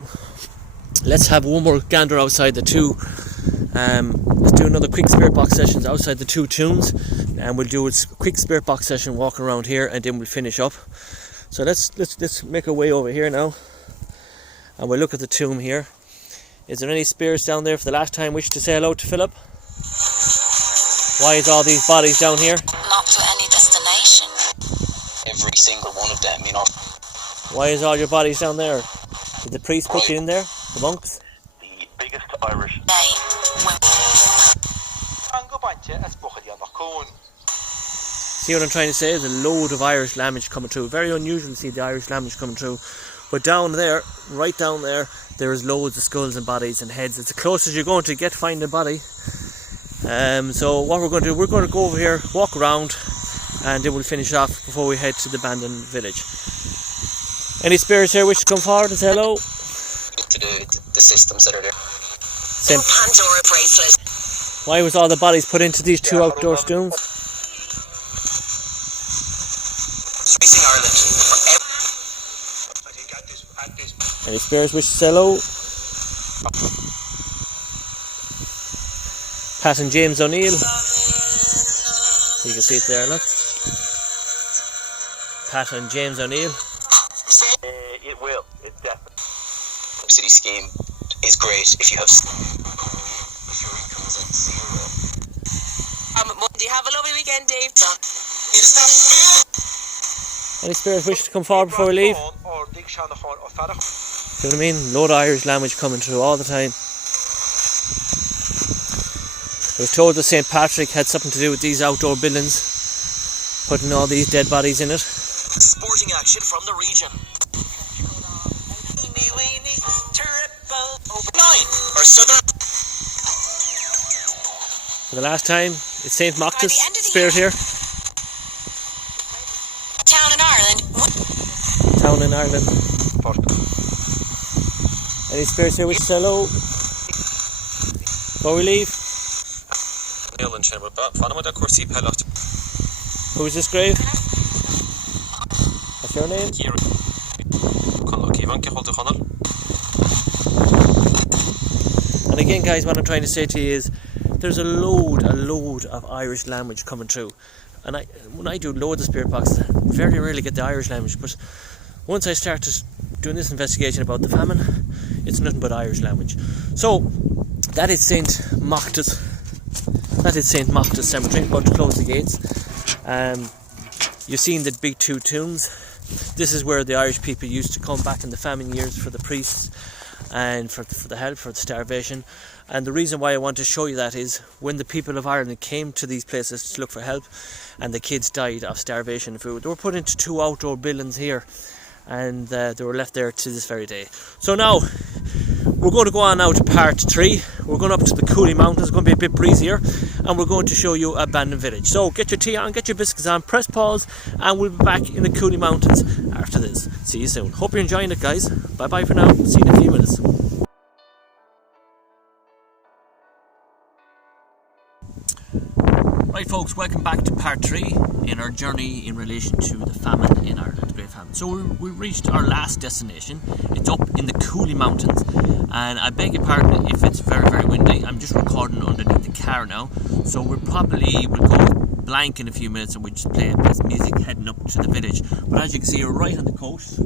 Let's have one more gander outside the two. Let's do another quick spirit box sessions outside the two tombs, and we'll do a quick spirit box session walk around here, and then we'll finish up. So let's make our way over here now, and we'll look at the tomb here. Is there any spirits down there for the last time wish to say hello to Philip? Why is all these bodies down here? Not to any destination. Every single one of them, you know. Why is all your bodies down there? Did the priest put you in there? The monks? The biggest Irish... See what I'm trying to say? There's a load of Irish language coming through. Very unusual to see the Irish language coming through. But down there, right down there, there is loads of skulls and bodies and heads. It's the closest you're going to get finding a body. So what we're going to do, we're going to go over here, walk around, and then we'll finish off before we head to the abandoned village. Any spirits here wish to come forward and say hello? To the systems that are there. Pandora bracelet. Why was all the bodies put into these two outdoor tombs? Facing Ireland. Any spirits wish to say hello? Pat and James O'Neill. You can see it there, look. Pat and James O'Neill. It will. It definitely... City scheme is great if you have... Do you have a lovely weekend, Dave? Any spirits wish to come forward before we leave? See what I mean? Load of Irish language coming through all the time. I was told that St. Patrick had something to do with these outdoor buildings, putting all these dead bodies in it. Sporting action from the region. 9 or Southern. For the last time, it's St. Moctus spirit here. Town in Ireland. Town in Ireland. Any spirits here wish to say hello before we leave? Who's this grave? What's your name? And again, guys, what I'm trying to say to you is there's a load of Irish language coming through. And when I do loads of spirit boxes, I very rarely get the Irish language, but once I started doing this investigation about the famine, it's nothing but Irish language. So that is St. Moctus. That is St. Moctus Cemetery. About to close the gates. You've seen the big two tombs. This is where the Irish people used to come back in the famine years for the priests and for the help, for the starvation. And the reason why I want to show you that is when the people of Ireland came to these places to look for help and the kids died of starvation and food, they were put into two outdoor buildings here, and they were left there to this very day. So now we're going to go on now to part 3. We're going up to the Cooley Mountains. It's going to be a bit breezier, and we're going to show you Abandoned Village. So get your tea on, get your biscuits on, press pause, and we'll be back in the Cooley Mountains after this. See you soon. Hope you're enjoying it, guys. Bye bye for now. See you in a few minutes. Right folks, welcome back to part 3 in our journey in relation to the famine in Ireland, the Great Famine. So we reached our last destination. It's up in the Cooley Mountains, and I beg your pardon if it's very, very windy. I'm just recording underneath the car now, so we'll go blank in a few minutes and we'll just play a bit of music heading up to the village. But as you can see, you're right on the coast.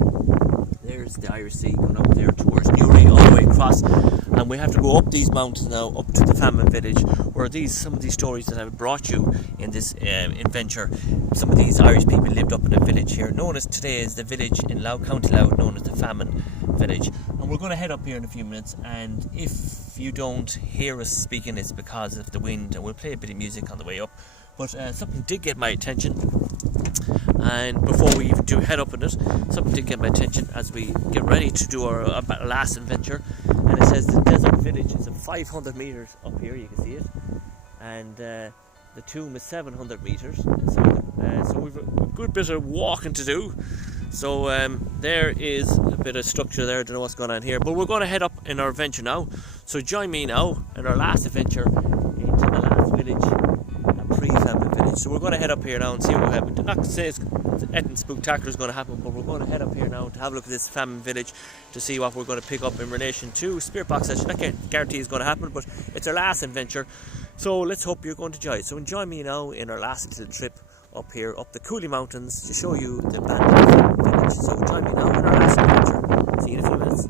There's the Irish Sea going up there towards Newry, all the way across, and we have to go up these mountains now up to the Famine Village, where some of these stories that I've brought you in this adventure, some of these Irish people lived up in a village here, known as today is the village in Louth, County Louth, known as the Famine Village. And we're going to head up here in a few minutes, and if you don't hear us speaking, it's because of the wind, and we'll play a bit of music on the way up. But something did get my attention, and before we even do head up in it, something did get my attention as we get ready to do our last adventure. And it says the desert village is 500 meters up here, you can see it, and the tomb is 700 meters. So we've a good bit of walking to do. So there is a bit of structure there. I don't know what's going on here, but we're going to head up in our adventure now. So join me now in our last adventure into the last village, pre-famine village. So we're going to head up here now and see what happens. I'm not going to say it's anything spectacular is going to happen, but we're going to head up here now to have a look at this famine village to see what we're going to pick up in relation to Spirit Box session. I can't guarantee it's going to happen, but it's our last adventure, so let's hope you're going to enjoy it. So join me now in our last little trip up here, up the Cooley Mountains, to show you the abandoned village. So join me now in our last adventure. See you in a few minutes.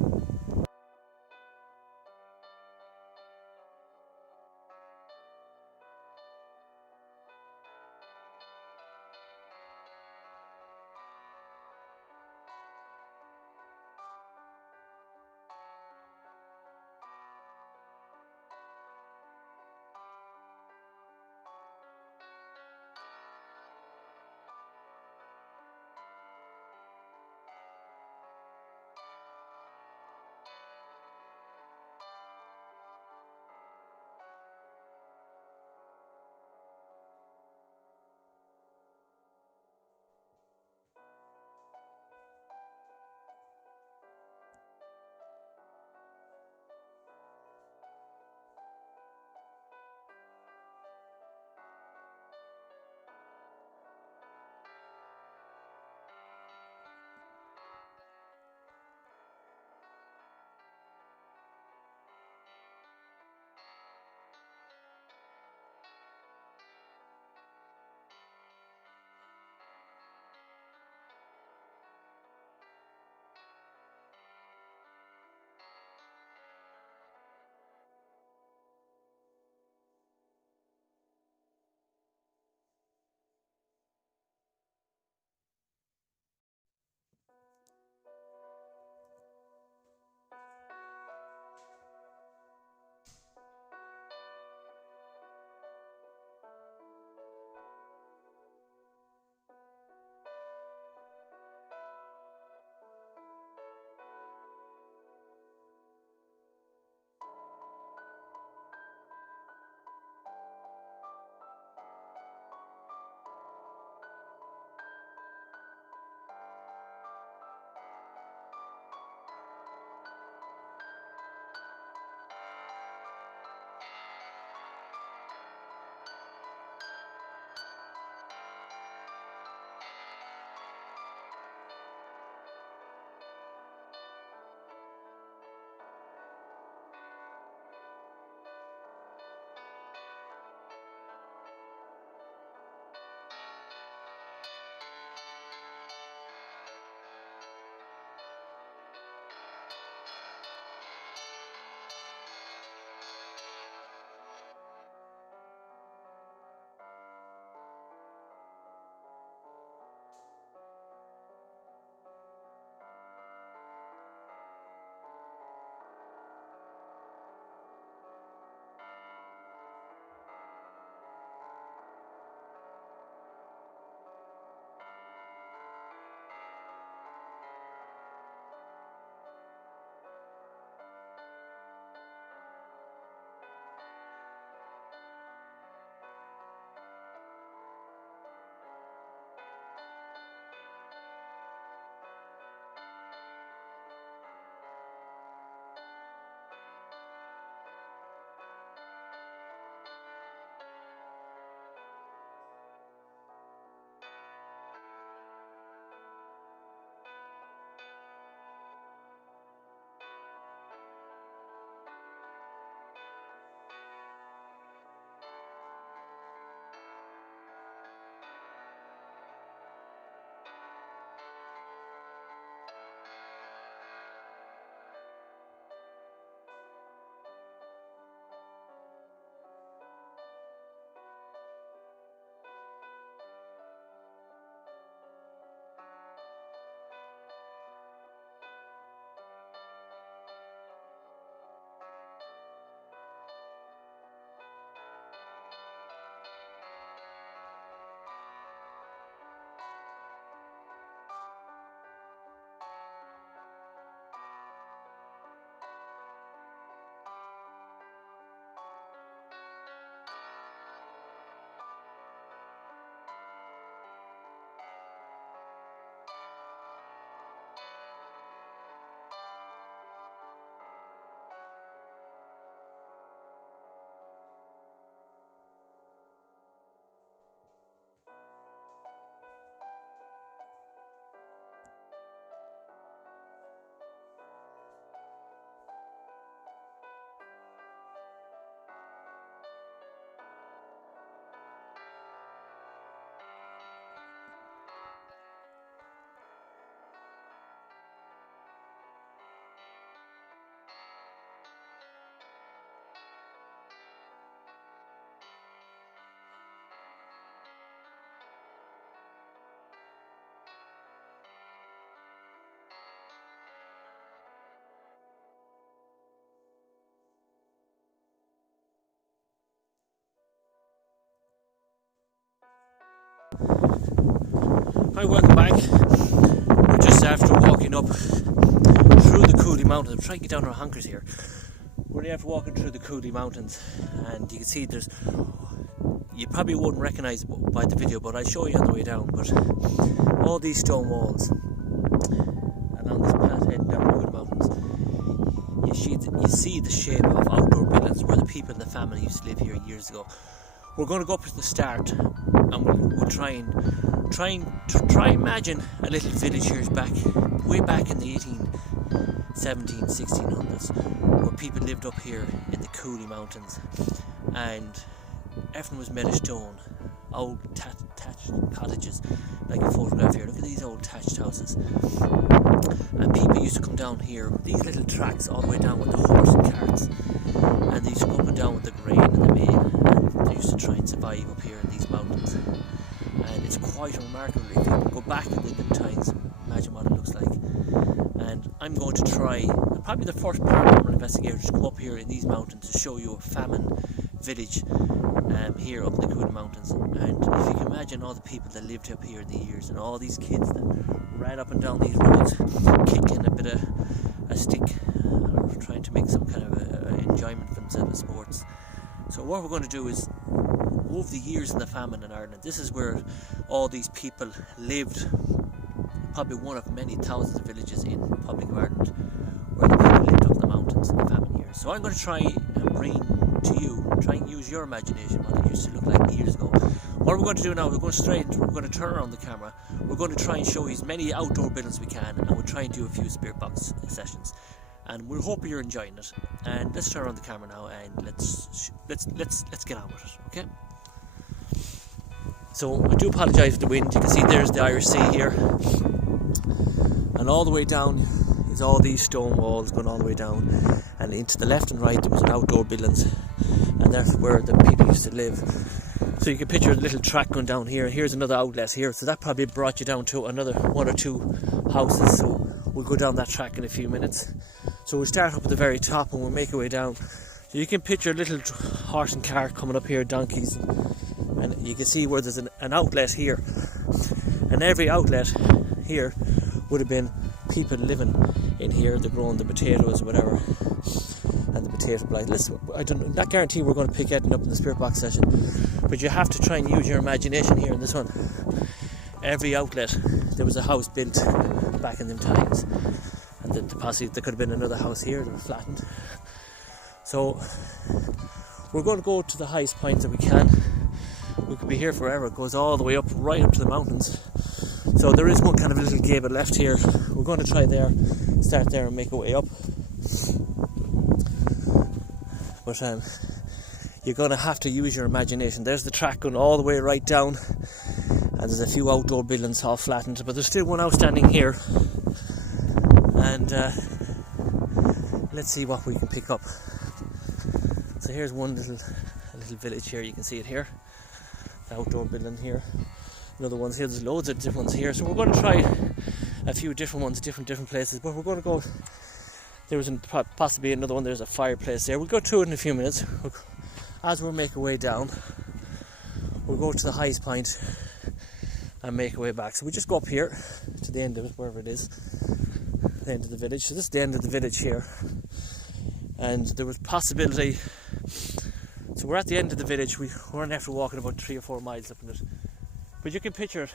Hi, welcome back. We're just after walking up through the Cooley Mountains. I'm trying to get down our hunkers here. We're after walking through the Cooley Mountains, and you can see there's, you probably wouldn't recognise it by the video, but I'll show you on the way down. But all these stone walls, and on this path heading down the Cooley Mountains, you see the shape of outdoor buildings where the people in the family used to live here years ago. We're going to go up to the start, and we'll try imagine a little village here way back in the 1600s, where people lived up here in the Cooley Mountains, and everything was made of stone, old thatched cottages, like a photograph here. Look at these old thatched houses, and people used to come down here with these little tracks all the way down with the horse and carts, and they used to go up and down with the grain and the meal, and they used to try and survive up here in these mountains. And it's quite remarkable. If you go back in the times, imagine what it looks like. And I'm going to try, probably the first paranormal investigator to come up here in these mountains to show you a famine village here up in the Cooley Mountains. And if you can imagine all the people that lived up here in the years, and all these kids that ran up and down these roads kicking a bit of a stick, or trying to make some kind of enjoyment for themselves in sports. So what we're going to do is, over the years in the famine in Ireland, this is where all these people lived, probably one of many thousands of villages in the Republic of Ireland where the people lived up in the mountains in the famine years. So I'm going to try and bring to you, try and use your imagination what it used to look like years ago. What we're going to do now, we're going to turn around the camera, we're going to try and show you as many outdoor buildings as we can, and we'll try and do a few spirit box sessions. And we hope you're enjoying it. And let's turn around the camera now, and let's get on with it, okay? So I do apologise for the wind. You can see there's the Irish Sea here, and all the way down is all these stone walls going all the way down, and into the left and right there was an outdoor buildings, and that's where the people used to live. So you can picture a little track going down here. Here's another outlet here, so that probably brought you down to another one or two houses. So we'll go down that track in a few minutes. So we'll start up at the very top and we'll make our way down. So you can picture a little horse and cart coming up here, donkeys, and you can see where there's an outlet here, and every outlet here would have been people living in here. They're growing the potatoes, whatever, and the potato blight. I don't not guarantee we're going to pick anything up in the spirit box session, but you have to try and use your imagination here in this one. Every outlet there was a house built back in them times, and then possibly there could have been another house here that was flattened. So we're going to go to the highest point that we can. We could be here forever. It goes all the way up, right up to the mountains. So there is one kind of little gable left here. We're going to try there, start there and make our way up. But you're going to have to use your imagination. There's the track going all the way right down, and there's a few outdoor buildings all flattened, but there's still one outstanding here. And let's see what we can pick up. So here's one little village here. You can see it here. The outdoor building here. Another one's here. There's loads of different ones here. So we're going to try a few different ones, different places. But we're going to go. There was possibly another one. There's a fireplace there. We'll go through it in a few minutes. As we'll make our way down, we'll go to the highest point and make our way back. So we just go up here to the end of it, wherever it is, the end of the village. So this is the end of the village here, and there was possibility. So we're at the end of the village. We weren't after walking about 3 or 4 miles up in it, but you can picture it.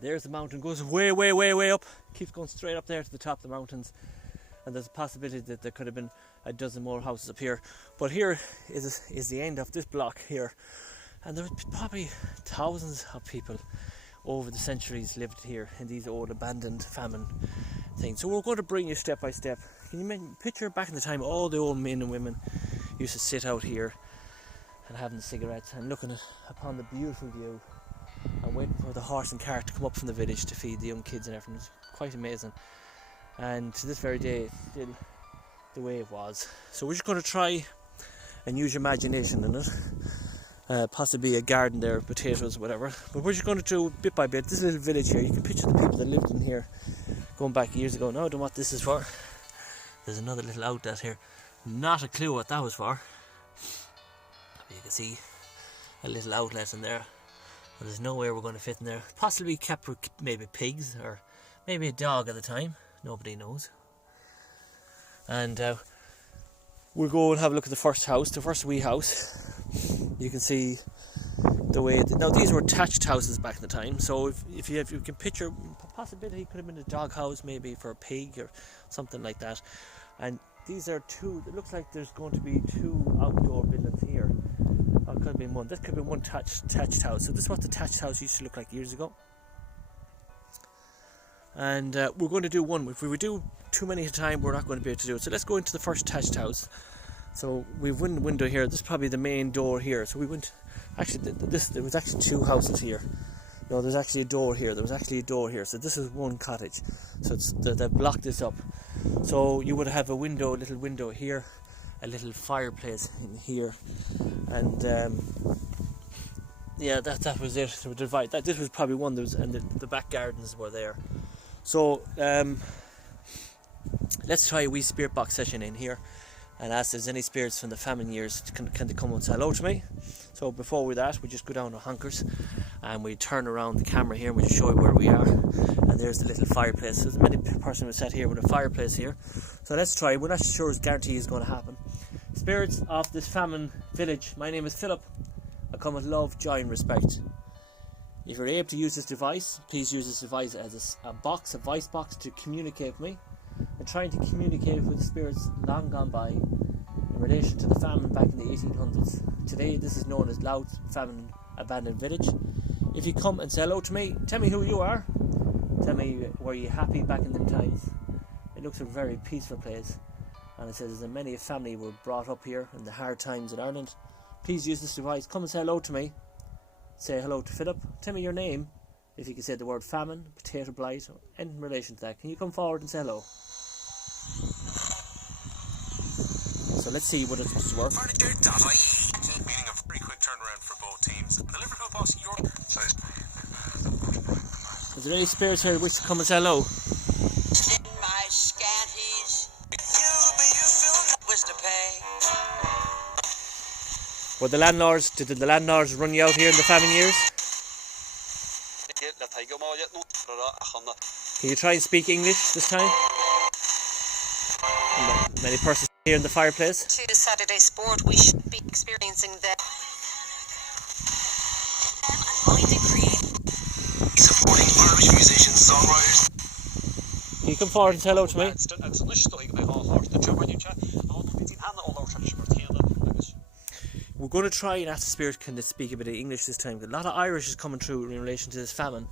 There's the mountain, goes way up, keeps going straight up there to the top of the mountains, and there's a possibility that there could have been a dozen more houses up here. But here is the end of this block here, and there was probably thousands of people over the centuries lived here in these old abandoned famine things. So we're going to bring you step by step. Can you picture back in the time, all the old men and women used to sit out here and having cigarettes and looking upon the beautiful view and waiting for the horse and cart to come up from the village to feed the young kids and everything. It was quite amazing, and to this very day it's still the way it was. So we're just going to try and use your imagination in it. Possibly a garden there, potatoes, whatever, but we're just going to do bit by bit. This little village here, you can picture the people that lived in here going back years ago. Now I don't know what this is for. There's another little outlet here, not a clue what that was for. You can see a little outlet in there, Well, there's no way we're going to fit in there. Possibly kept with maybe pigs or maybe a dog at the time. Nobody knows. And we'll go and have a look at the first house, the first wee house. You can see the way now these were attached houses back in the time, so if you can picture, possibility it could have been a dog house maybe for a pig or something like that. And these are two, it looks like there's going to be two outdoor buildings here, or it could have been one. This could be one attached house. So this is what the attached house used to look like years ago. And we're going to do one. If we do too many at a time, we're not going to be able to do it. So let's go into the first attached house. So we've one window here. This is probably the main door here. So we went, actually there was actually two houses here. No, there's actually a door here. There was actually a door here. So this is one cottage. So it's, they've blocked this up. So you would have a window, a little window here, a little fireplace in here, and yeah, that was it. So this was probably one. There was, and the back gardens were there. So let's try a wee spirit box session in here and ask if there's any spirits from the famine years. Can they come and say hello to me? So before we that, we just go down to Honkers and we turn around the camera here and we just show you where we are. And there's the little fireplace. So there's many person was sat here with a fireplace here. So let's try. We're not sure it's guarantee is going to happen. Spirits of this famine village. My name is Philip. I come with love, joy and respect. If you're able to use this device, please use this device as a voice box to communicate with me. I'm trying to communicate with the spirits long gone by in relation to the famine back in the 1800s. Today this is known as Loud Famine Abandoned Village. If you come and say hello to me, tell me who you are. Tell me, were you happy back in them times? It looks a very peaceful place. And it says that many a family were brought up here in the hard times in Ireland. Please use this device. Come and say hello to me. Say hello to Philip. Tell me your name. If you can say the word famine, potato blight, or in relation to that. Can you come forward and say hello? So let's see what it's supposed to work. Meaning a very quick turnaround for both teams. The Liverpool boss, York. Is there any spirits here which come and say hello? In my scanties, was to pay. Were the landlords, did the landlords run you out here in the famine years? Can you try and speak English this time? Many persons here in the fireplace. To Saturday sport, we should be experiencing that. I'm going to create. Supporting Irish musicians, songwriters. Can you come forward and say hello to me? We're going to try and ask the spirit can they speak a bit of English this time. A lot of Irish is coming through in relation to this famine.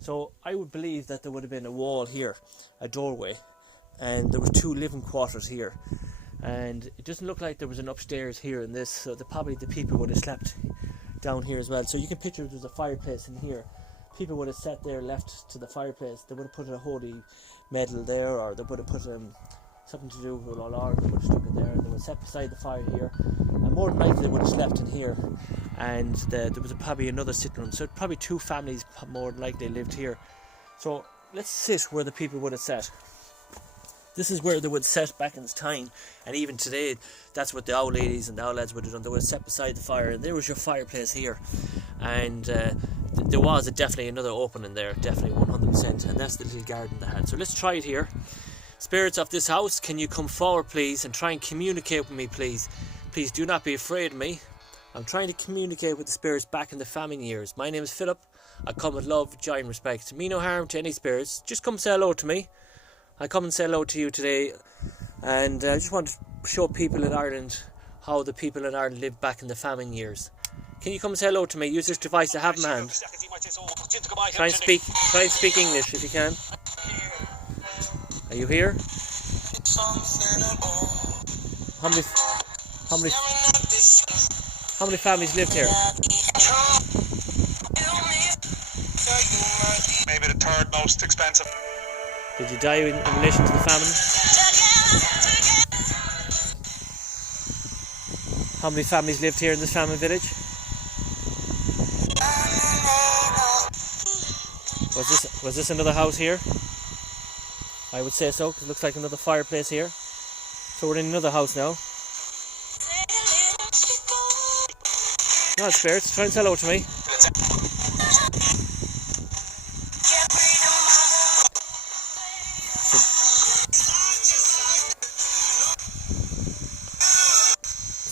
So I would believe that there would have been a wall here, a doorway, and there were two living quarters here. And it doesn't look like there was an upstairs here in this, so probably the people would have slept down here as well. So you can picture there's a fireplace in here. People would have sat there left to the fireplace. They would have put a holy medal there, or they would have put something to do with all Lord. They would have stuck it there, and they would sat beside the fire here. And more than likely they would have slept in here. And there was probably another sitting room. So probably two families more than likely lived here. So let's sit where the people would have sat. This is where they would sit back in this time, and even today, that's what the old ladies and the old lads would have done. They would have sat beside the fire, and there was your fireplace here, and there was definitely another opening there, definitely 100%, and that's the little garden they had. So let's try it here. Spirits of this house, can you come forward, please, and try and communicate with me, please? Please do not be afraid of me. I'm trying to communicate with the spirits back in the famine years. My name is Philip. I come with love, joy, and respect. Mean no harm to any spirits. Just come say hello to me. I come and say hello to you today, and I just want to show people in Ireland how the people in Ireland lived back in the famine years. Can you come and say hello to me? Use this device I have in my hand. Try and speak English if you can. Are you here? How many families lived here? Maybe the third most expensive. Did you die in relation to the famine? How many families lived here in this famine village? Was this another house here? I would say so, because it looks like another fireplace here. So we're in another house now. No, spirits, try and say hello to me.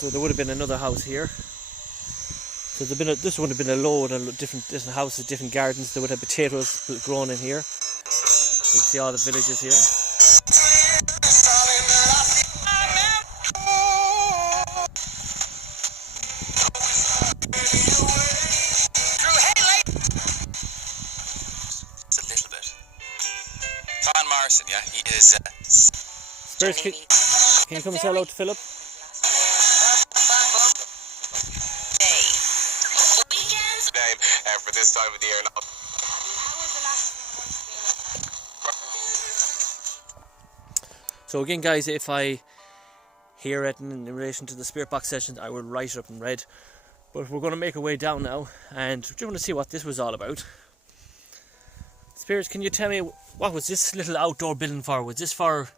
So there would have been another house here. So this would have been a load of different houses, different gardens. They would have potatoes grown in here. You can see all the villages here. It's a little bit. Van Morrison, yeah, he is. Spirits, can you come and say hello to Philip? Name for this time of the year. So again, guys, if I hear it in relation to the spirit box sessions, I will write it up in red. But we're going to make our way down now, and we're going to see what this was all about. Spirits, can you tell me, what was this little outdoor building for? Was this for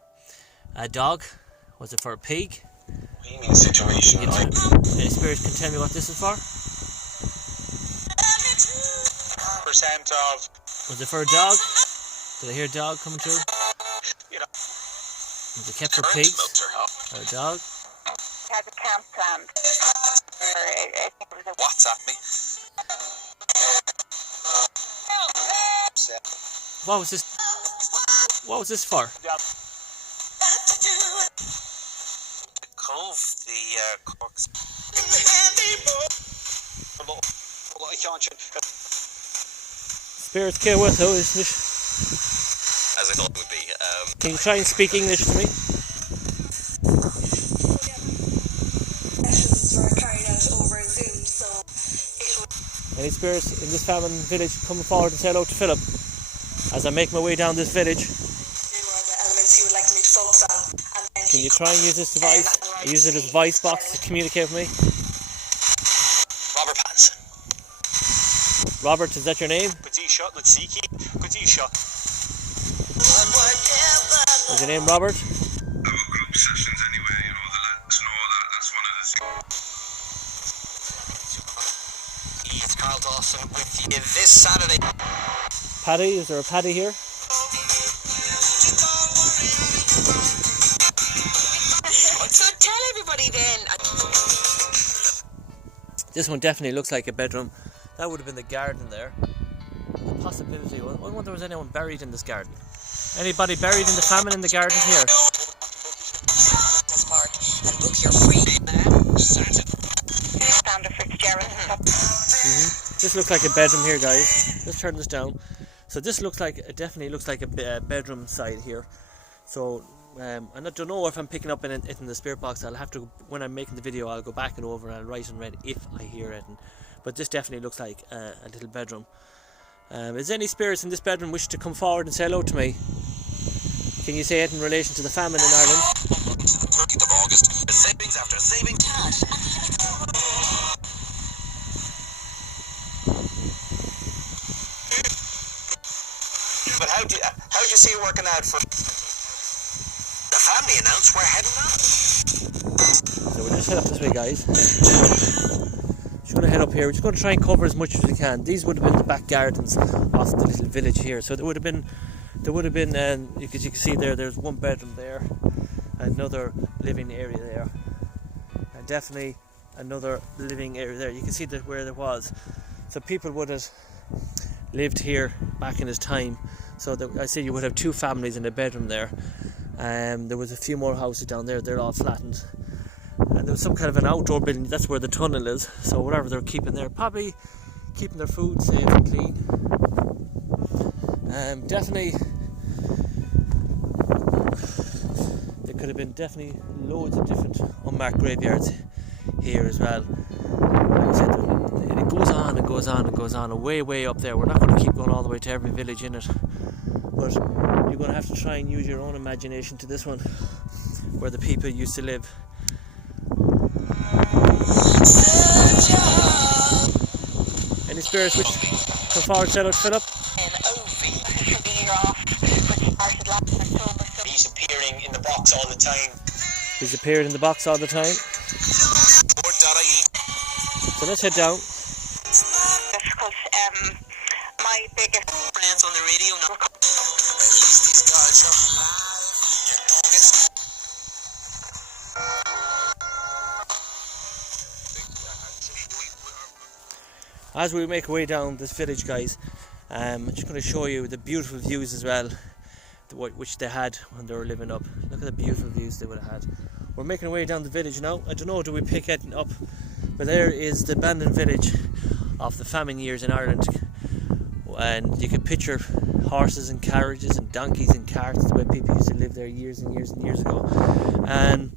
a dog? Was it for a pig? Weaning situation. Any spirits can tell me what this is for? Percent of. Was it for a dog? Did I hear a dog coming through? You know. Was it kept for pigs? Or a dog? Has a camp planned. I think it was a WhatsApp me. What was this? What was this for? Cove, the corks. Spirits care with who, isn't it? As I thought it would be. Can you try and speak English to me? Sessions were carried out over Zoom, so it was. Any spirits in this famine village coming forward and say hello to Philip as I make my way down this village? They were the elements he would like me to focus on. And then Can you try and use this device? I use it as a voice box to communicate with me. Robert Pattinson. Robert, is that your name? Is your name Robert? Group sessions anyway, you know, the lads know that that's one of the things. It's Carl Dawson with you this Saturday. Paddy, is there a Paddy here? So tell everybody then. This one definitely looks like a bedroom. That would have been the garden there. The possibility, I wonder if there was anyone buried in this garden. Anybody buried in the famine in the gardens here? Park and book your free. This looks like a bedroom here, guys. Let's turn this down. So this looks like, it definitely looks like a bedroom side here. So I don't know if I'm picking up it in the spirit box. I'll have to, when I'm making the video, I'll go back and over and I'll write in red if I hear it. But this definitely looks like a little bedroom. Is there any spirits in this bedroom wish to come forward and say hello to me? Can you say it in relation to the famine in Ireland? 30th of August. Savings after savings. But how do you see it working out for the family announced we're heading out? So we'll just head up this way, guys. Just going to head up here. We're just going to try and cover as much as we can. These would have been the back gardens of the little village here. So there would have been, you can see there's one bedroom there, another living area there, and definitely another living area there. You can see that where there was. So people would have lived here back in his time. So I say you would have two families in a bedroom there. There was a few more houses down there. They're all flattened. And there was some kind of an outdoor building. That's where the tunnel is. So whatever they're keeping there, probably keeping their food safe and clean. Definitely, there could have been definitely loads of different unmarked graveyards here as well. Like I said, it goes on and goes on and goes on, way up there. We're not going to keep going all the way to every village in it, but you're going to have to try and use your own imagination to this one, where the people used to live. Any spirits which come forward, set out, Philip? He's appearing in the box all the time. He's appeared in the box all the time. So let's head down. Because my biggest Friends on the radio now. as we make our way down this village, guys, I'm just going to show you the beautiful views as well, which they had when they were living up. Look at the beautiful views they would have had. We're making our way down the village now. I don't know, do we pick it up? But there is the abandoned village of the famine years in Ireland, and you can picture horses and carriages and donkeys and carts, the way people used to live there years and years and years ago. And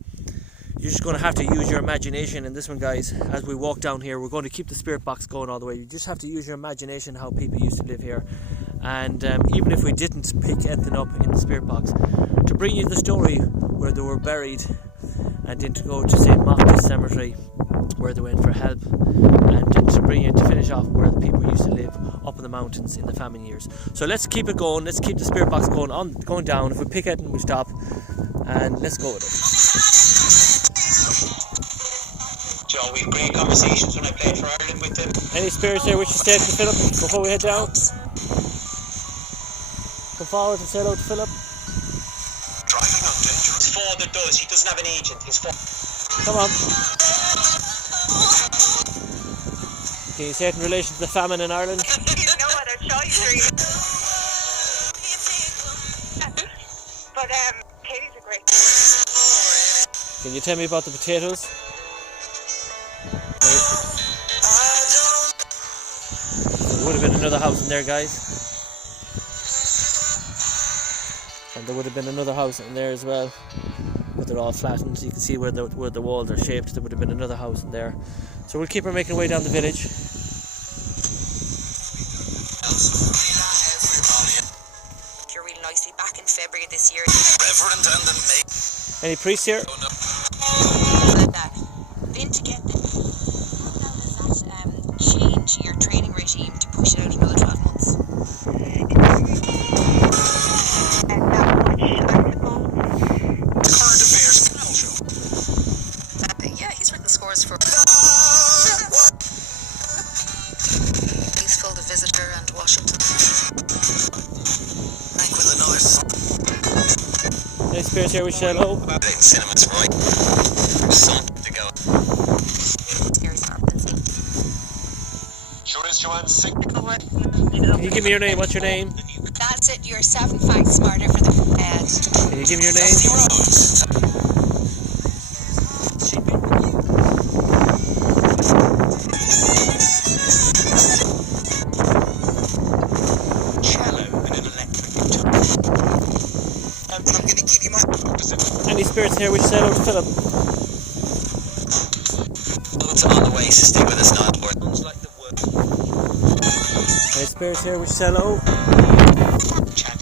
you're just going to have to use your imagination in this one, guys. As we walk down here, we're going to keep the spirit box going all the way. You just have to use your imagination how people used to live here. And even if we didn't pick anything up in the spirit box, to bring you the story where they were buried, and then to go to St. Mark's Cemetery where they went for help, and then to bring you to finish off where the people used to live up in the mountains in the famine years. So let's keep it going, let's keep the spirit box going down. If we pick it and we stop, and let's go with it. Joe, we had great conversations when I played for Ireland with them. Any spirits here which you say to Philip before we head down? Come forward and say hello to Philip. Driving on dangerous. His father does, he doesn't have an agent. His father. Come on. Can you say it in relation to the famine in Ireland? You know what, I'll show you. But potatoes are great. Can you tell me about the potatoes? There would have been another house in there, guys. And there would have been another house in there as well. But they're all flattened, so you can see where the walls are shaped. There would have been another house in there. So we'll keep on making our way down the village. You're really nicely back in February this year. Reverend and the maid. Any priests here? Oh, no. Been to get them. How does that change your training regime to push it out another 12 months? Current affairs panel show. Yeah, he's written scores for Peaceful, The Visitor, and Washington. Back with another Any spirits here which say hello? Cinema's right. Son to go. Sure is Joanne sick. Can you give me your name? What's your name? That's it, you're 7 facts smarter for the head. Can you give me your name? Cello and an electric guitar. I'm going to give you my... Any spirits here which say hello to Philip? Loads on the way, so stay with us now. Sounds like the word. Any spirits here which say hello? Chat.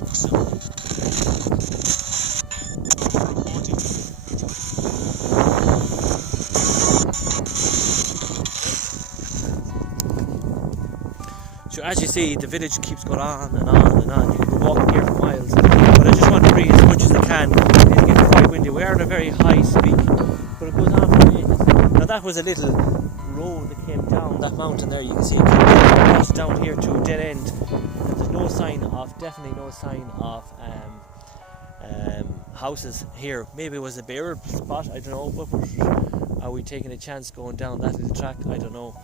So as you see, the village keeps going on and on and on. You can be walking here for miles. But I just want to read as much as I can. It's getting quite windy. We are on a very high speed, but it goes on for ages. Now that was a little road that came down that mountain there. You can see it came down here to a dead end. There's no sign of, definitely no sign of houses here. Maybe it was a burial spot, I don't know. But are we taking a chance going down that little track? I don't know.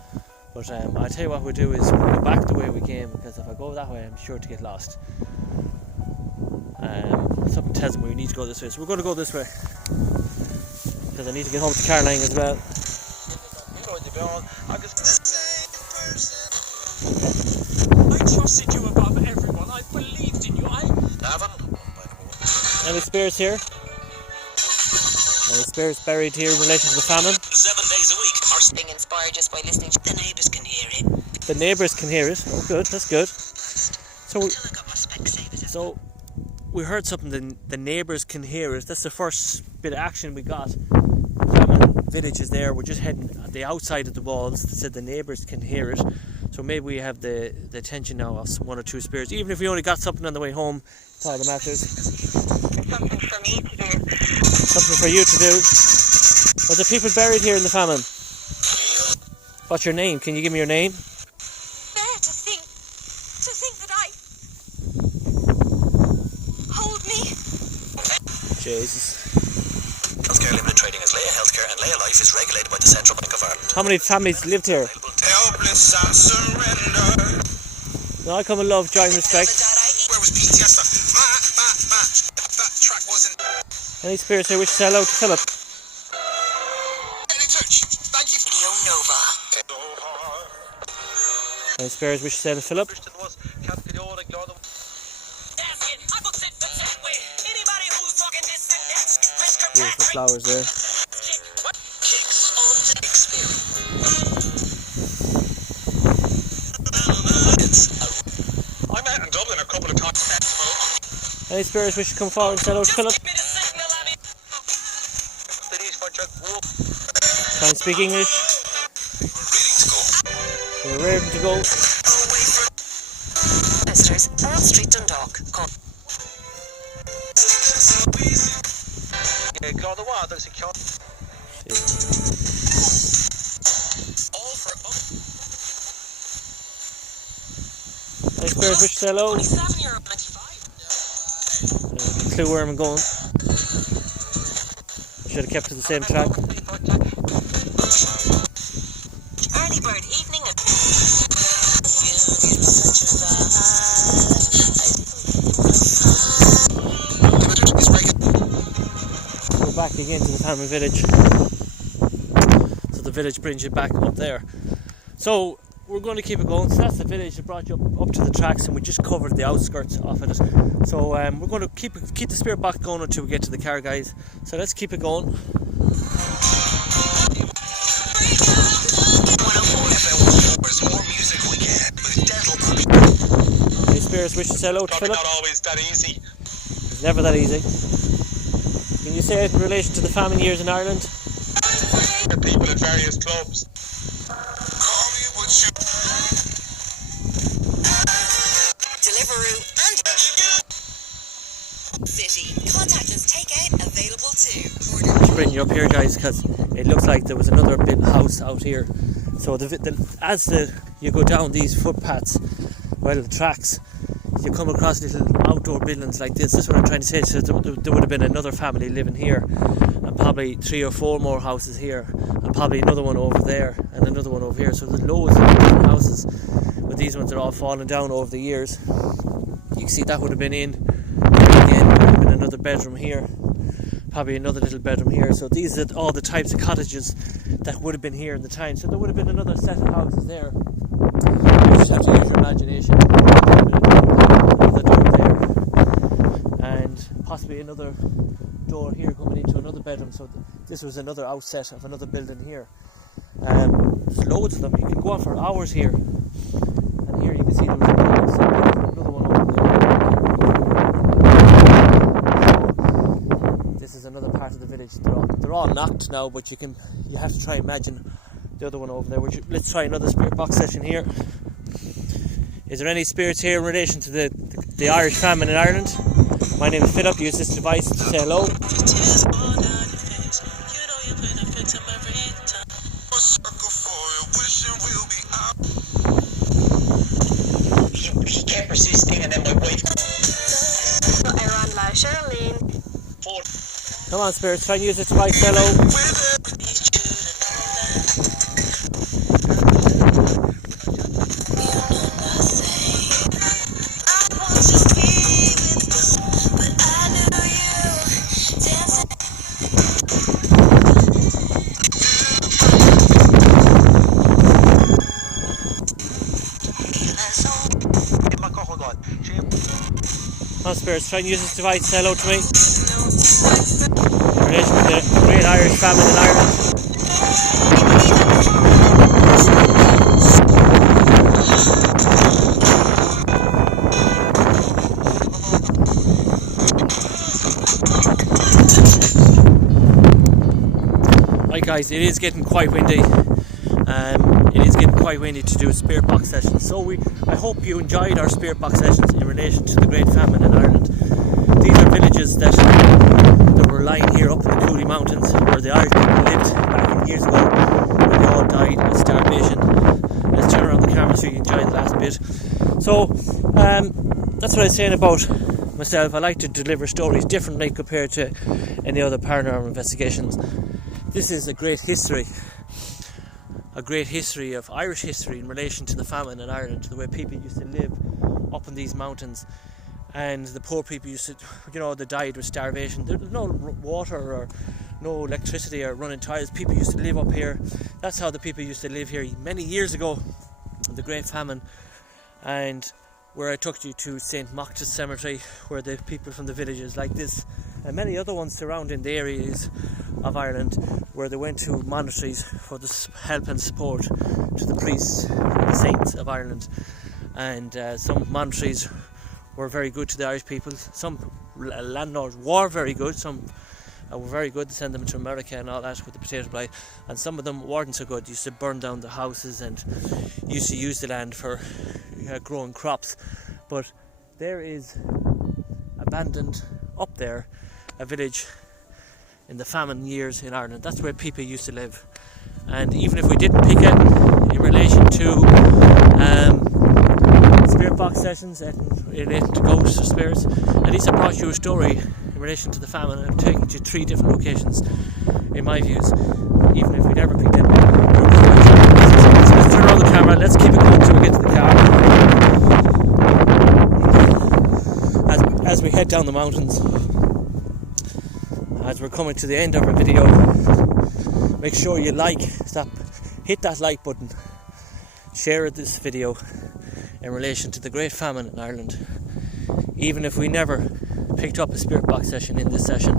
But I'll tell you what we'll do is we'll go back the way we came, because if I go that way I'm sure to get lost. Something tells me we need to go this way, so we're going to go this way, because I need to get home to Caroline as well. I trusted you above everyone. I believed in you. Any spirits here? Any spirits buried here in relation to the famine? 7 days a week. Being inspired just by listening to The neighbours can hear it. The neighbours can hear it. Oh, good, that's good. So we heard something, the neighbours can hear it. That's the first bit of action we got. The famine village is there. We're just heading at the outside of the walls. They said the neighbours can hear it. So maybe we have the attention now of one or two spirits. Even if we only got something on the way home, that's all that matters. something for me to do. Something for you to do. Was there people buried here in the famine? What's your name? Can you give me your name? There, to think that I... Hold me. Jesus. Healthcare Limited trading as Leia Healthcare, and Leia Life is regulated by the Central Bank of Ireland. How many families lived here? Available helpless, I surrender. Now I come in love, joy and respect. Where was Pete Testa? That track wasn't. Any spirits here wish to sell out to Philip? Get in touch. Thank you. Video Nova. Any spirits wish to sell to Philip? Beautiful flowers there. I'm out in Dublin a couple of times. Any spirits wish to come forward and sell out to Philip? Try and speak English. We're ready to go. Visitors, Earl Street, Dundalk. Call. Any spirits wish to sell out? Clue where I'm going. I should have kept to the same track. Early bird evening. We're back again to the Famine village. So the village brings you back up there. So we're going to keep it going. So that's the village that brought you up to the tracks, and we just covered the outskirts of it. So we're going to keep the spirit box going until we get to the car, guys. So let's keep it going. Any spirits wish to sell out, Philip? Not always that easy. It's never that easy. Can you say it in relation to the famine years in Ireland? People at various clubs. Deliveroo and City. Contactless takeout available too. Just bring you up here, guys, because it looks like there was another big house out here. So as you go down these footpaths, the tracks, you come across little outdoor buildings like this. That's what I'm trying to say. So there would have been another family living here, and probably 3 or 4 more houses here, and probably another one over there, and another one over here. So there's loads of different houses, but these ones are all fallen down over the years. You can see that would have been in. Again, there would have been another bedroom here, probably another little bedroom here. So these are all the types of cottages that would have been here in the time. So there would have been another set of houses there. You just have to use your imagination. Another door there, and possibly another door here coming into another bedroom. So this was another outset of another building here. There's loads of them. You can go on for hours here. And here you can see there was another one over there. This is another part of the village. They're all knocked now, but you have to try and imagine the other one over there. Let's try another spirit box session here. Is there any spirits here in relation to the Irish famine in Ireland? My name is Philip. Use this device to say hello. He kept persisting, and then my wife. Come on, spirits, try and use this device to say hello. Come on, spirits, try and use this device to say hello to me. In relation to the great Irish famine in Ireland. Right, guys, it is getting quite windy. It is getting quite windy to do a spirit box session. So I hope you enjoyed our spirit box sessions in relation to the great famine in Ireland. These are villages that were lying here up in the Cooley Mountains, where the Irish people lived back years ago, and they all died of starvation. Let's turn around the camera so you can enjoy the last bit. So that's what I was saying about myself. I like to deliver stories differently compared to any other paranormal investigations. This is a great history. a great history of Irish history in relation to the famine in Ireland, the way people used to live up in these mountains, and the poor people used to, they died with starvation. There was no water or no electricity or running tires. People used to live up here. That's how the people used to live here many years ago, in the Great Famine. And where I took you to St. Mach's Cemetery, where the people from the villages like this and many other ones surrounding the areas of Ireland, where they went to monasteries for the help and support to the priests, the saints of Ireland. And some monasteries were very good to the Irish people. Some landlords were very good. Some were very good to send them to America and all that with the potato blight. And some of them weren't so good. Used to burn down the houses and used to use the land for growing crops. But there is abandoned up there a village in the famine years in Ireland. That's where people used to live. And even if we didn't pick it in relation to spirit box sessions and related to ghosts or spirits, at least I brought you a story in relation to the famine, and I've taken you to 3 different locations in my views, even if we never picked it. Let's turn on the camera, let's keep it going until we get to the car. As we head down the mountains, as we're coming to the end of our video, make sure you hit that like button, share this video in relation to the Great Famine in Ireland. Even if we never picked up a spirit box session in this session,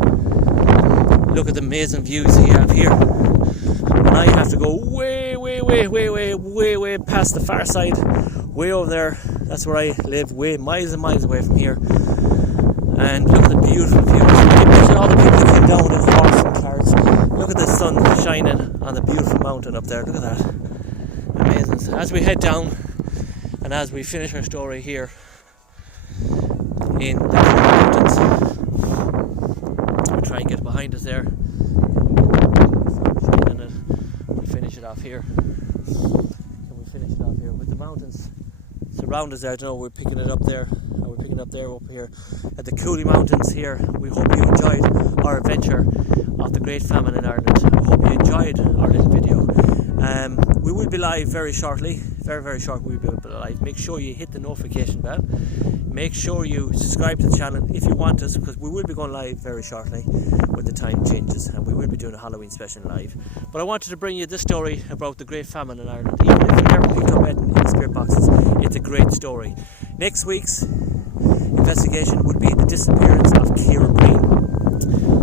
look at the amazing views you have here. And I have to go way past the far side, way over there. That's where I live, way miles and miles away from here. And look at the beautiful views. Look at all the people that came down with horse and carts. Look at the sun shining on the beautiful mountain up there. Look at that. Amazing. So as we head down, and as we finish our story here in the mountains, we'll try and get behind us there. We'll finish it off here. With the mountains surround us there. I don't know, we're picking it up there. We're picking up there, up here at the Cooley Mountains here. We hope you enjoyed our adventure of the Great Famine in Ireland. I hope you enjoyed our little video. We will be live very shortly, very shortly we'll be live. Make sure you hit the notification bell. Make sure you subscribe to the channel if you want us, because we will be going live very shortly when the time changes, and we will be doing a Halloween special live. But I wanted to bring you this story about the Great Famine in Ireland. Even if you never picked up anything in the spirit boxes, it's a great story. Next week's investigation would be the disappearance of Ciara Breen.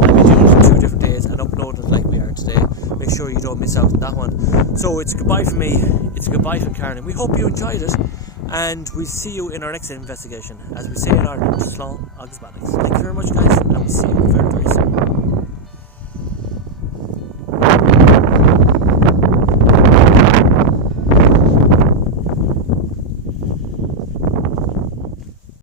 I'll be doing it in 2 different days and uploading it like we are today. Make sure you don't miss out on that one. So it's goodbye from me, it's a goodbye from Karen. We hope you enjoyed it, and we'll see you in our next investigation. As we say in Ireland, Slán agus Bannings. Thank you very much, guys, and we'll see you very soon.